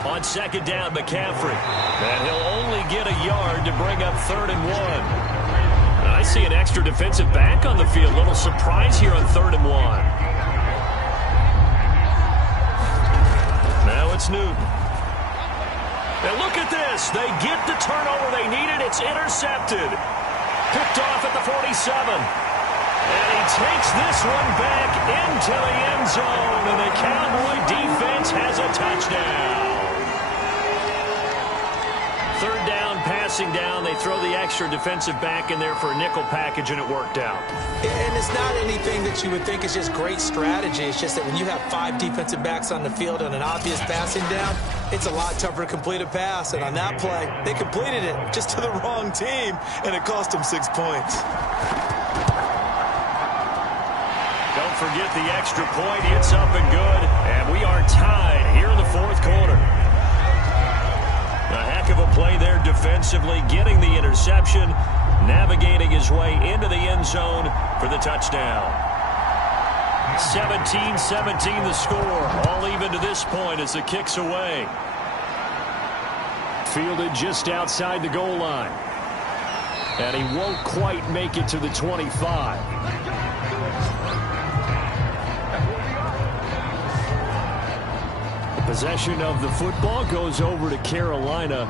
On 2nd down, McCaffrey. And he'll only get a yard to bring up 3rd and 1. And I see an extra defensive back on the field. A little surprise here on 3rd and 1. Now it's Newton. And look at this. They get the turnover they needed. It's intercepted. Picked off at the 47. And he takes this one back into the end zone. And the Cowboy defense has a touchdown. 3rd down, passing down. They throw the extra defensive back in there for a nickel package, and it worked out. And it's not anything that you would think is just great strategy. It's just that when you have 5 defensive backs on the field on an obvious passing down, it's a lot tougher to complete a pass. And on that play, they completed it just to the wrong team, and it cost them 6 points. Don't forget the extra point. It's up and good. And we are tied here in the 4th quarter. A heck of a play there defensively, getting the interception. navigating his way into the end zone for the touchdown. 17-17 the score. All even to this point as the kick's away. Fielded just outside the goal line. And he won't quite make it to the 25. The possession of the football goes over to Carolina.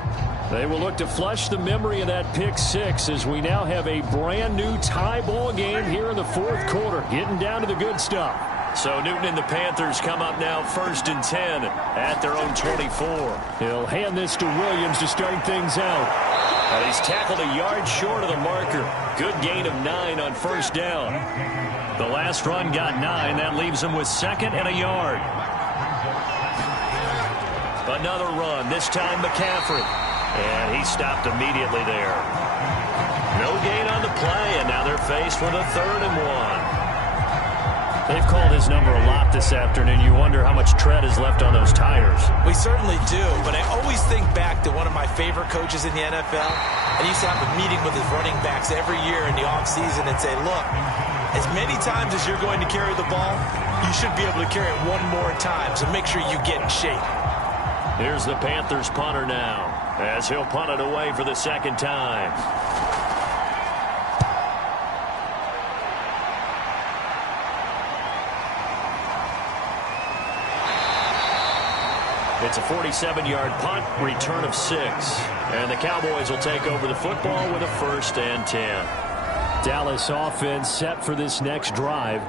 They will look to flush the memory of that pick six as we now have a brand new tie ball game here in the fourth quarter. Getting down to the good stuff. So Newton and the Panthers come up now 1st and 10 at their own 24. He'll hand this to Williams to start things out. And he's tackled a yard short of the marker. Good gain of 9 on first down. The last run got 9. That leaves him with 2nd and a yard. Another run, this time McCaffrey. And he stopped immediately there. No gain on the play, and now they're faced with a 3rd and 1. They've called his number a lot this afternoon. You wonder how much tread is left on those tires. We certainly do, but I always think back to one of my favorite coaches in the NFL. I used to have a meeting with his running backs every year in the offseason and say, look, as many times as you're going to carry the ball, you should be able to carry it one more time, so make sure you get in shape. Here's the Panthers punter now, as he'll punt it away for the 2nd time. It's a 47-yard punt, return of 6. And the Cowboys will take over the football with a 1st and 10. Dallas offense set for this next drive.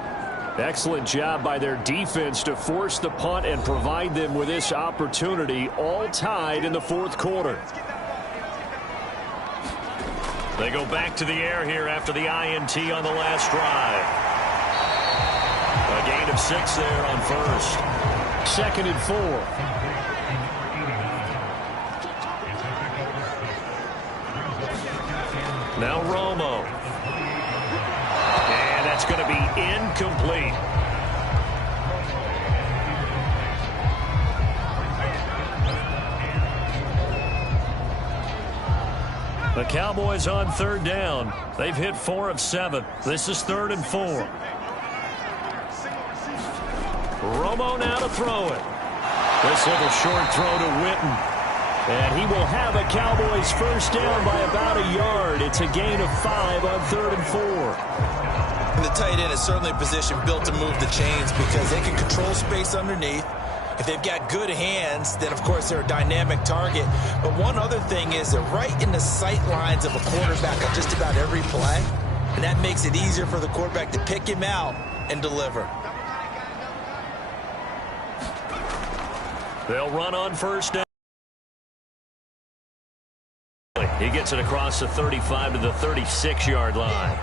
Excellent job by their defense to force the punt and provide them with this opportunity, all tied in the fourth quarter. They go back to the air here after the INT on the last drive. A gain of 6 there on first. 2nd and 4. Now Romo. And that's going to be incomplete. The Cowboys on 3rd down. They've hit 4 of 7. This is 3rd and 4. Romo now to throw it. This little short throw to Witten. And he will have a Cowboys 1st down by about a yard. It's a gain of 5 on 3rd and 4. And the tight end is certainly a position built to move the chains because they can control space underneath. If they've got good hands, then, of course, they're a dynamic target. But one other thing is they're right in the sight lines of a quarterback on just about every play. And that makes it easier for the quarterback to pick him out and deliver. They'll run on 1st down. He gets it across the 35 to the 36-yard line.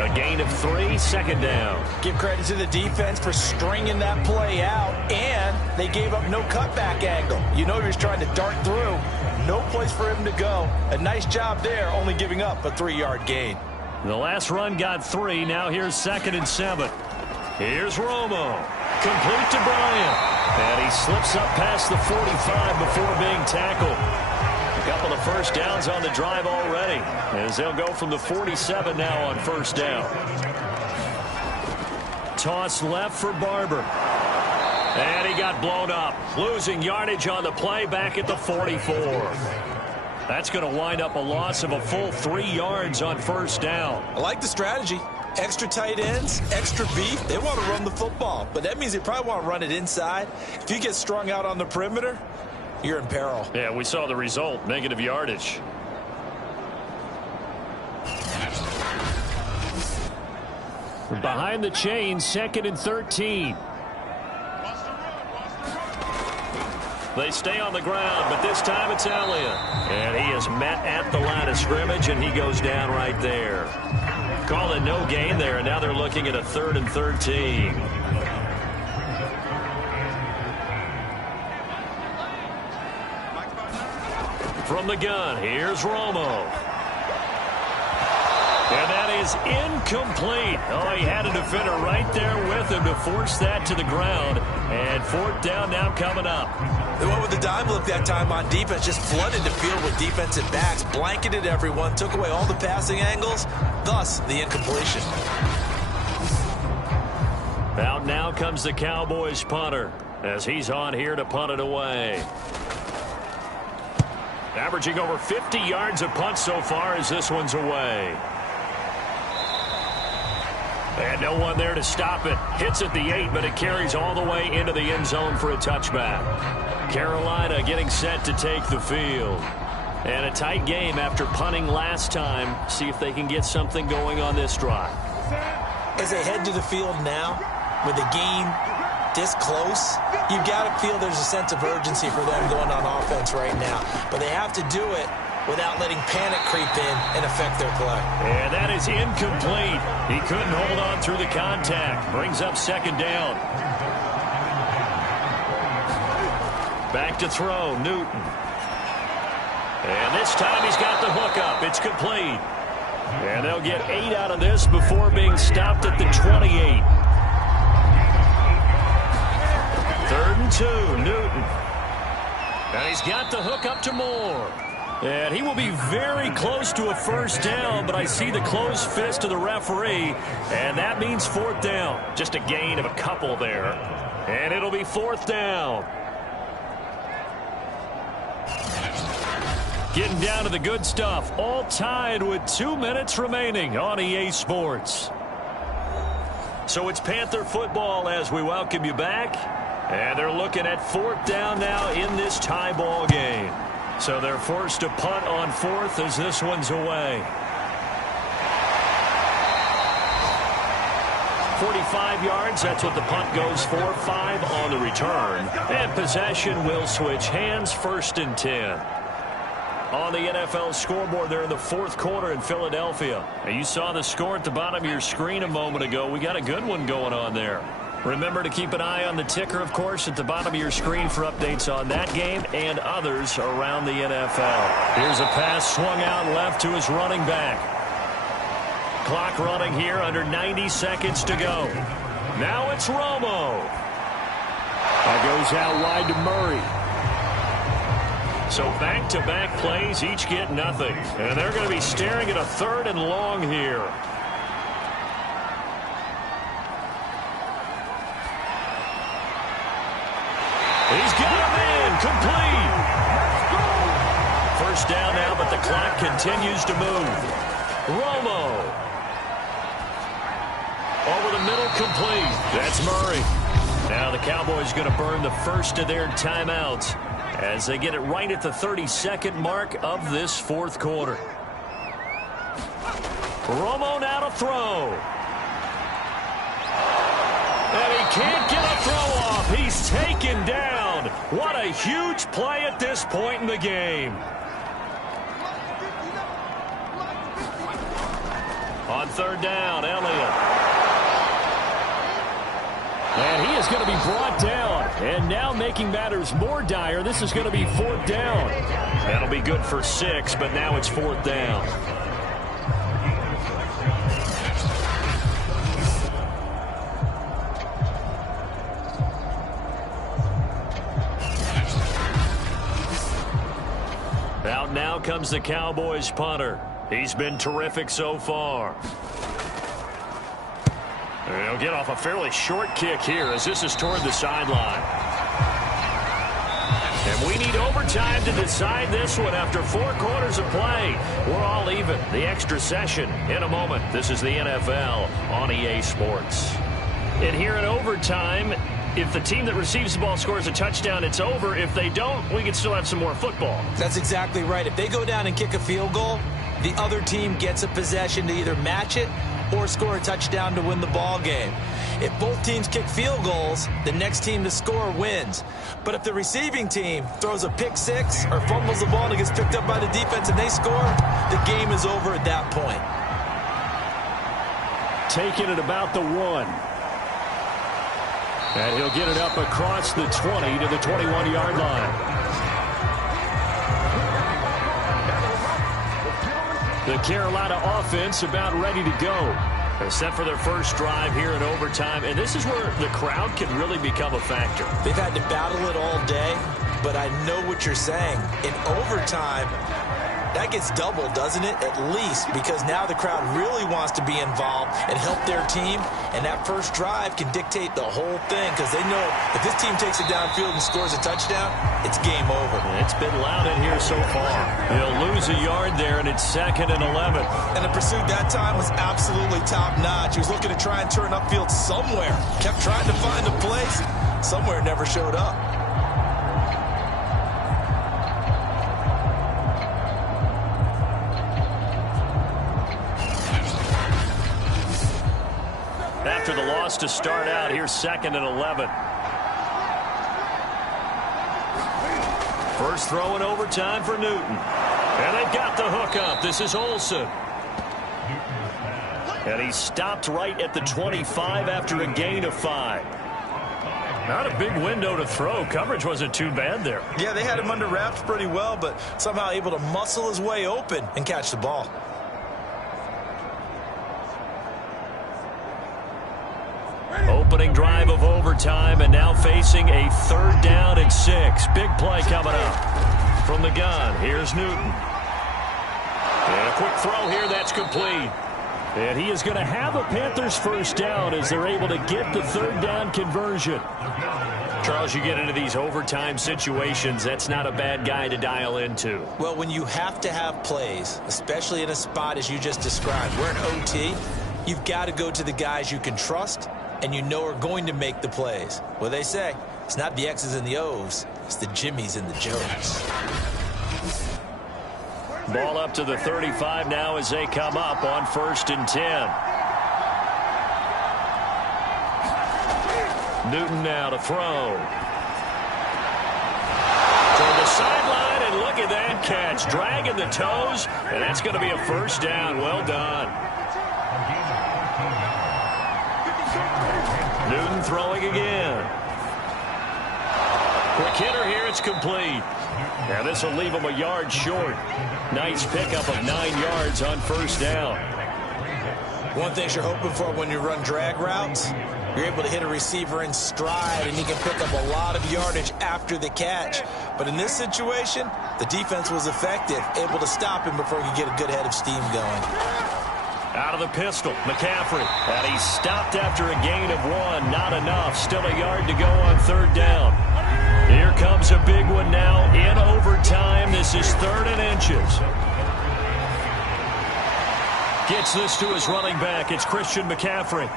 A gain of 3, 2nd down. Give credit to the defense for stringing that play out, and they gave up no cutback angle. You know he was trying to dart through. No place for him to go. A nice job there, only giving up a 3-yard gain. The last run got 3. Now here's 2nd and 7. Here's Romo. Complete to Bryant. And he slips up past the 45 before being tackled. A couple of 1st downs on the drive already, as they'll go from the 47 now on 1st down. Toss left for Barber. And he got blown up, losing yardage on the play back at the 44. That's going to wind up a loss of a full 3 yards on 1st down. I like the strategy. Extra tight ends, extra beef. They want to run the football, but that means they probably want to run it inside. If you get strung out on the perimeter, you're in peril. Yeah, we saw the result, negative yardage. Behind the chains, 2nd and 13. They stay on the ground, but this time it's Elliott. And he is met at the line of scrimmage, and he goes down right there. Call it no gain there, and now they're looking at a 3rd and 13. From the gun, here's Romo. And that is incomplete. Oh, he had a defender right there with him to force that to the ground. And fourth down now coming up. They went with the dime look that time on defense, just flooded the field with defensive backs, blanketed everyone, took away all the passing angles, thus the incompletion. Out now comes the Cowboys punter as he's on here to punt it away. Averaging over 50 yards a punt so far as this one's away. And no one there to stop it. Hits at the 8, but it carries all the way into the end zone for a touchback. Carolina getting set to take the field. And a tight game after punting last time. See if they can get something going on this drive. As they head to the field now, with the game this close, you've got to feel there's a sense of urgency for them going on offense right now. But they have to do it without letting panic creep in and affect their play. And that is incomplete. He couldn't hold on through the contact. Brings up second down. Back to throw, Newton. And this time he's got the hook up. It's complete. And they'll get 8 out of this before being stopped at the 28. 3rd and 2, Newton. And he's got the hook up to Moore. And he will be very close to a first down, but I see the closed fist of the referee, and that means fourth down. Just a gain of a couple there. And it'll be fourth down. Getting down to the good stuff. All tied with 2 minutes remaining on EA Sports. So it's Panther football as we welcome you back. And they're looking at fourth down now in this tie ball game. So they're forced to punt on fourth as this one's away. 45 yards, that's what the punt goes for. 5 on the return. And possession will switch hands, 1st and 10. On the NFL scoreboard there in the fourth quarter in Philadelphia. Now you saw the score at the bottom of your screen a moment ago. We got a good one going on there. Remember to keep an eye on the ticker, of course, at the bottom of your screen for updates on that game and others around the NFL. Here's a pass swung out left to his running back. Clock running here, under 90 seconds to go. Now it's Romo. That goes out wide to Murray. So back-to-back plays, each get nothing. And they're going to be staring at a 3rd and long here. He's got a man, complete. First down now, but the clock continues to move. Romo. Over the middle, complete. That's Murray. Now the Cowboys going to burn the first of their timeouts as they get it right at the 32nd mark of this fourth quarter. Romo now to throw. And he can't get a throw off. He's taken down. What a huge play at this point in the game. On 3rd down, Elliott. And he is going to be brought down. And now making matters more dire, this is going to be 4th down. That'll be good for 6, but now it's 4th down. Out now comes the Cowboys punter. He's been terrific so far. And he'll get off a fairly short kick here as this is toward the sideline. And we need overtime to decide this one after 4 quarters of play. We're all even. The extra session in a moment. This is the NFL on EA Sports. And here in overtime, if the team that receives the ball scores a touchdown, it's over. If they don't, we can still have some more football. That's exactly right. If they go down and kick a field goal, the other team gets a possession to either match it or score a touchdown to win the ball game. If both teams kick field goals, the next team to score wins. But if the receiving team throws a pick six or fumbles the ball and it gets picked up by the defense and they score, the game is over at that point. Taking it about the 1. And he'll get it up across the 20 to the 21-yard line. The Carolina offense about ready to go. They're set for their first drive here in overtime, and this is where the crowd can really become a factor. They've had to battle it all day, but I know what you're saying. In overtime, that gets doubled, doesn't it? At least, because now the crowd really wants to be involved and help their team, and that first drive can dictate the whole thing because they know if this team takes it downfield and scores a touchdown, it's game over. It's been loud in here so far. He'll lose a yard there, and it's 2nd and 11. And the pursuit that time was absolutely top-notch. He was looking to try and turn upfield somewhere. Kept trying to find a place. Somewhere never showed up. After the loss to start out, here's 2nd and 11. First throw in overtime for Newton. And they've got the hook up. This is Olsen. And he stopped right at the 25 after a gain of 5. Not a big window to throw. Coverage wasn't too bad there. Yeah, they had him under wraps pretty well, but somehow able to muscle his way open and catch the ball. Opening drive of overtime, and now facing a 3rd down and 6. Big play coming up from the gun. Here's Newton. And a quick throw here that's complete. And he is going to have a Panthers first down as they're able to get the 3rd down conversion. Charles, you get into these overtime situations, that's not a bad guy to dial into. Well, when you have to have plays, especially in a spot as you just described, we're in OT, you've got to go to the guys you can trust and you know are going to make the plays. Well, they say it's not the X's and the O's, it's the Jimmies and the Joes. Ball up to the 35 now as they come up on 1st and 10. Newton now to throw. To the sideline, and look at that catch. Dragging the toes, and that's going to be a first down. Well done. Newton throwing again. Quick hitter here, it's complete. Now this will leave him a yard short. Nice pickup of 9 yards on 1st down. One thing you're hoping for when you run drag routes, you're able to hit a receiver in stride and he can pick up a lot of yardage after the catch. But in this situation, the defense was effective, able to stop him before he could get a good head of steam going. Out of the pistol, McCaffrey. And he stopped after a gain of 1. Not enough. Still a yard to go on 3rd down. Here comes a big one now in overtime. This is 3rd and inches. Gets this to his running back. It's Christian McCaffrey.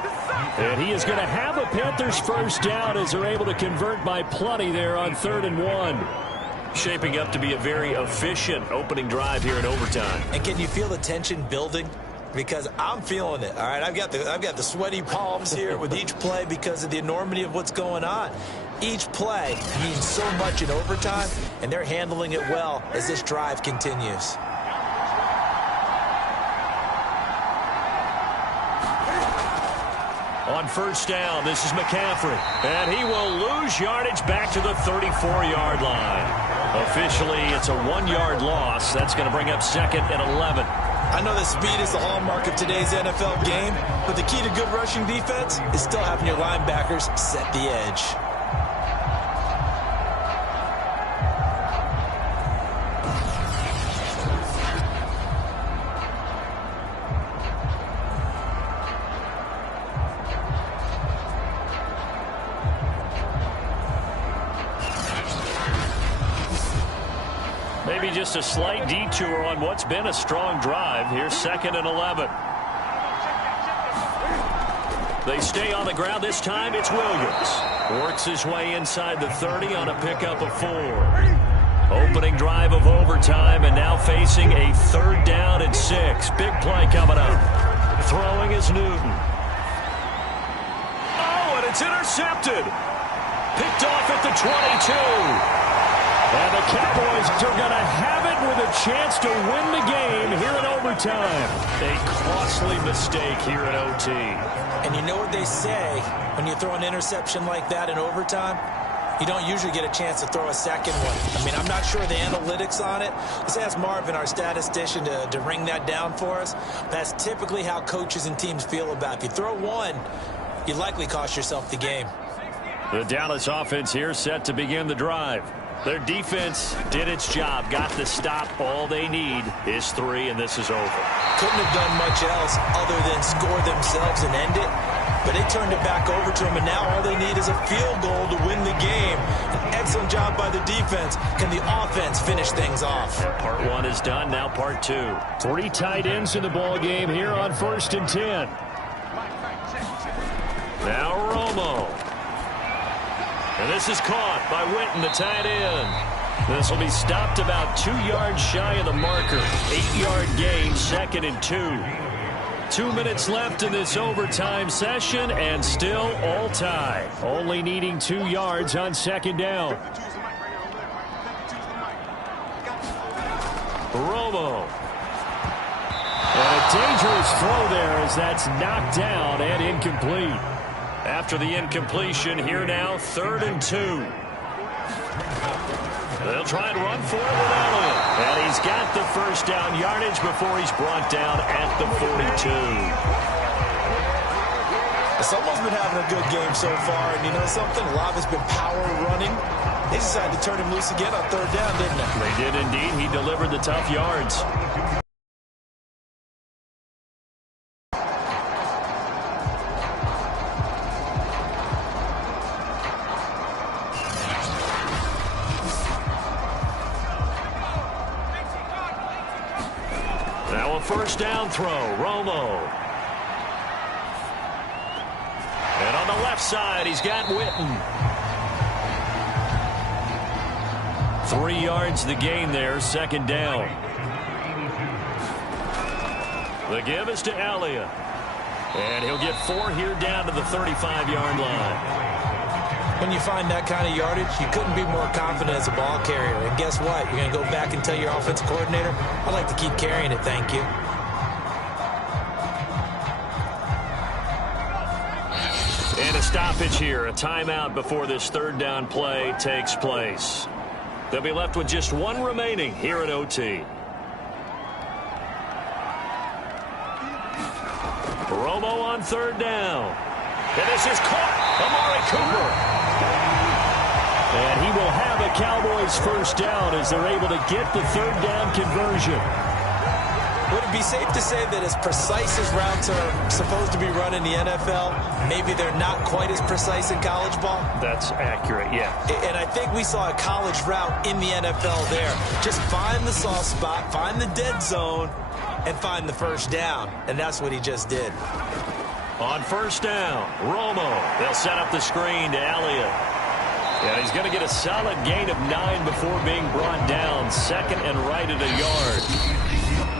And he is going to have a Panthers first down as they're able to convert by plenty there on 3rd and 1. Shaping up to be a very efficient opening drive here in overtime. And can you feel the tension building? Because I'm feeling it. All right, I've got the sweaty palms here with each play because of the enormity of what's going on. Each play means so much in overtime, and they're handling it well as this drive continues. On 1st down, this is McCaffrey. And he will lose yardage back to the 34-yard line. Officially, it's a 1-yard loss. That's going to bring up 2nd and 11. I know that speed is the hallmark of today's NFL game, but the key to good rushing defense is still having your linebackers set the edge. Maybe just a slight detour on what's been a strong drive. Here's 2nd and 11. They stay on the ground. This time it's Williams. Works his way inside the 30 on a pickup of 4. Opening drive of overtime, and now facing a 3rd down and 6. Big play coming up. Throwing is Newton. Oh, and it's intercepted. Picked off at the 22. And the Cowboys are going to have it with a chance to win the game here in overtime. A costly mistake here in OT. And you know what they say when you throw an interception like that in overtime? You don't usually get a chance to throw a second one. I mean, I'm not sure the analytics on it. Let's ask Marvin, our statistician, to ring that down for us. That's typically how coaches and teams feel about it. If you throw one, you likely cost yourself the game. The Dallas offense here set to begin the drive. Their defense did its job, got the stop. All they need is 3, and this is over. Couldn't have done much else other than score themselves and end it. But they turned it back over to them, and now all they need is a field goal to win the game. An excellent job by the defense. Can the offense finish things off? Part 1 is done. Now part 2. 3 tight ends in the ball game here on 1st and 10. Now Romo. And this is caught by Witten, the tight end. This will be stopped about 2 yards shy of the marker. 8-yard gain, 2nd and 2. 2 minutes left in this overtime session, and still all tied. Only needing 2 yards on 2nd down. Romo. And a dangerous throw there as that's knocked down and incomplete. After the incompletion, here now, 3rd and 2. They'll try and run for it with Elliott. And he's got the first down yardage before he's brought down at the 42. Someone's been having a good game so far, and you know something? A lot of it's been power running. They decided to turn him loose again on 3rd down, didn't they? They did indeed. He delivered the tough yards. Now a first down throw, Romo. And on the left side, he's got Witten. 3 yards the gain there, 2nd down. The give is to Elliott. And he'll get 4 here down to the 35-yard line. When you find that kind of yardage, you couldn't be more confident as a ball carrier. And guess what? You're going to go back and tell your offensive coordinator, I'd like to keep carrying it, thank you. And a stoppage here, a timeout before this 3rd down play takes place. They'll be left with just 1 remaining here in OT. Romo on 3rd down. And this is caught. Amari Cooper. And he will have a Cowboys first down as they're able to get the 3rd down conversion. Would it be safe to say that as precise as routes are supposed to be run in the NFL, maybe they're not quite as precise in college ball? That's accurate, yeah. And I think we saw a college route in the NFL there. Just find the soft spot, find the dead zone, and find the first down. And that's what he just did. On 1st down, Romo. They'll set up the screen to Elliott. And he's going to get a solid gain of 9 before being brought down. 2nd and right at a yard.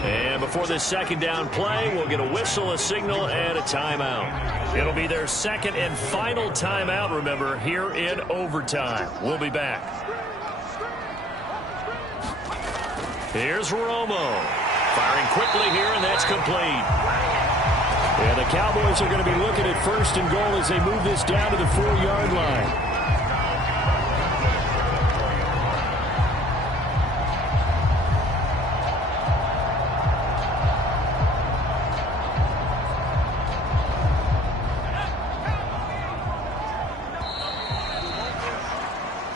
And before this 2nd down play, we'll get a whistle, a signal, and a timeout. It'll be their 2nd and final timeout, remember, here in overtime. We'll be back. Here's Romo. Firing quickly here, and that's complete. And the Cowboys are going to be looking at 1st and goal as they move this down to the 4-yard line.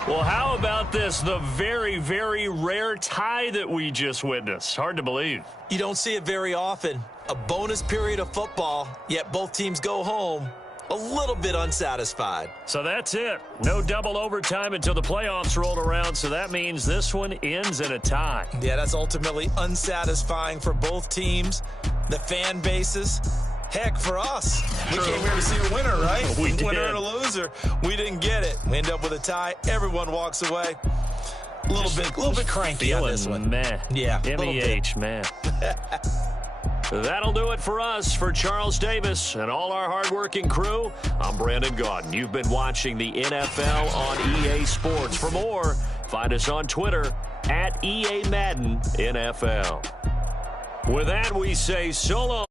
Well, how about this? The very, very rare tie that we just witnessed. Hard to believe. You don't see it very often. A bonus period of football, yet both teams go home a little bit unsatisfied. So that's it. No double overtime until the playoffs rolled around, so that means this one ends in a tie. Yeah, that's ultimately unsatisfying for both teams, the fan bases. Heck, for us, we came here to see a winner, right? We did. Winner and a loser. We didn't get it. We end up with a tie. Everyone walks away. A little bit cranky on this one. Meh. Yeah, MEH, man. That'll do it for us. For Charles Davis and all our hardworking crew, I'm Brandon Gaudin. You've been watching the NFL on EA Sports. For more, find us on Twitter at EA Madden NFL. With that, we say so long.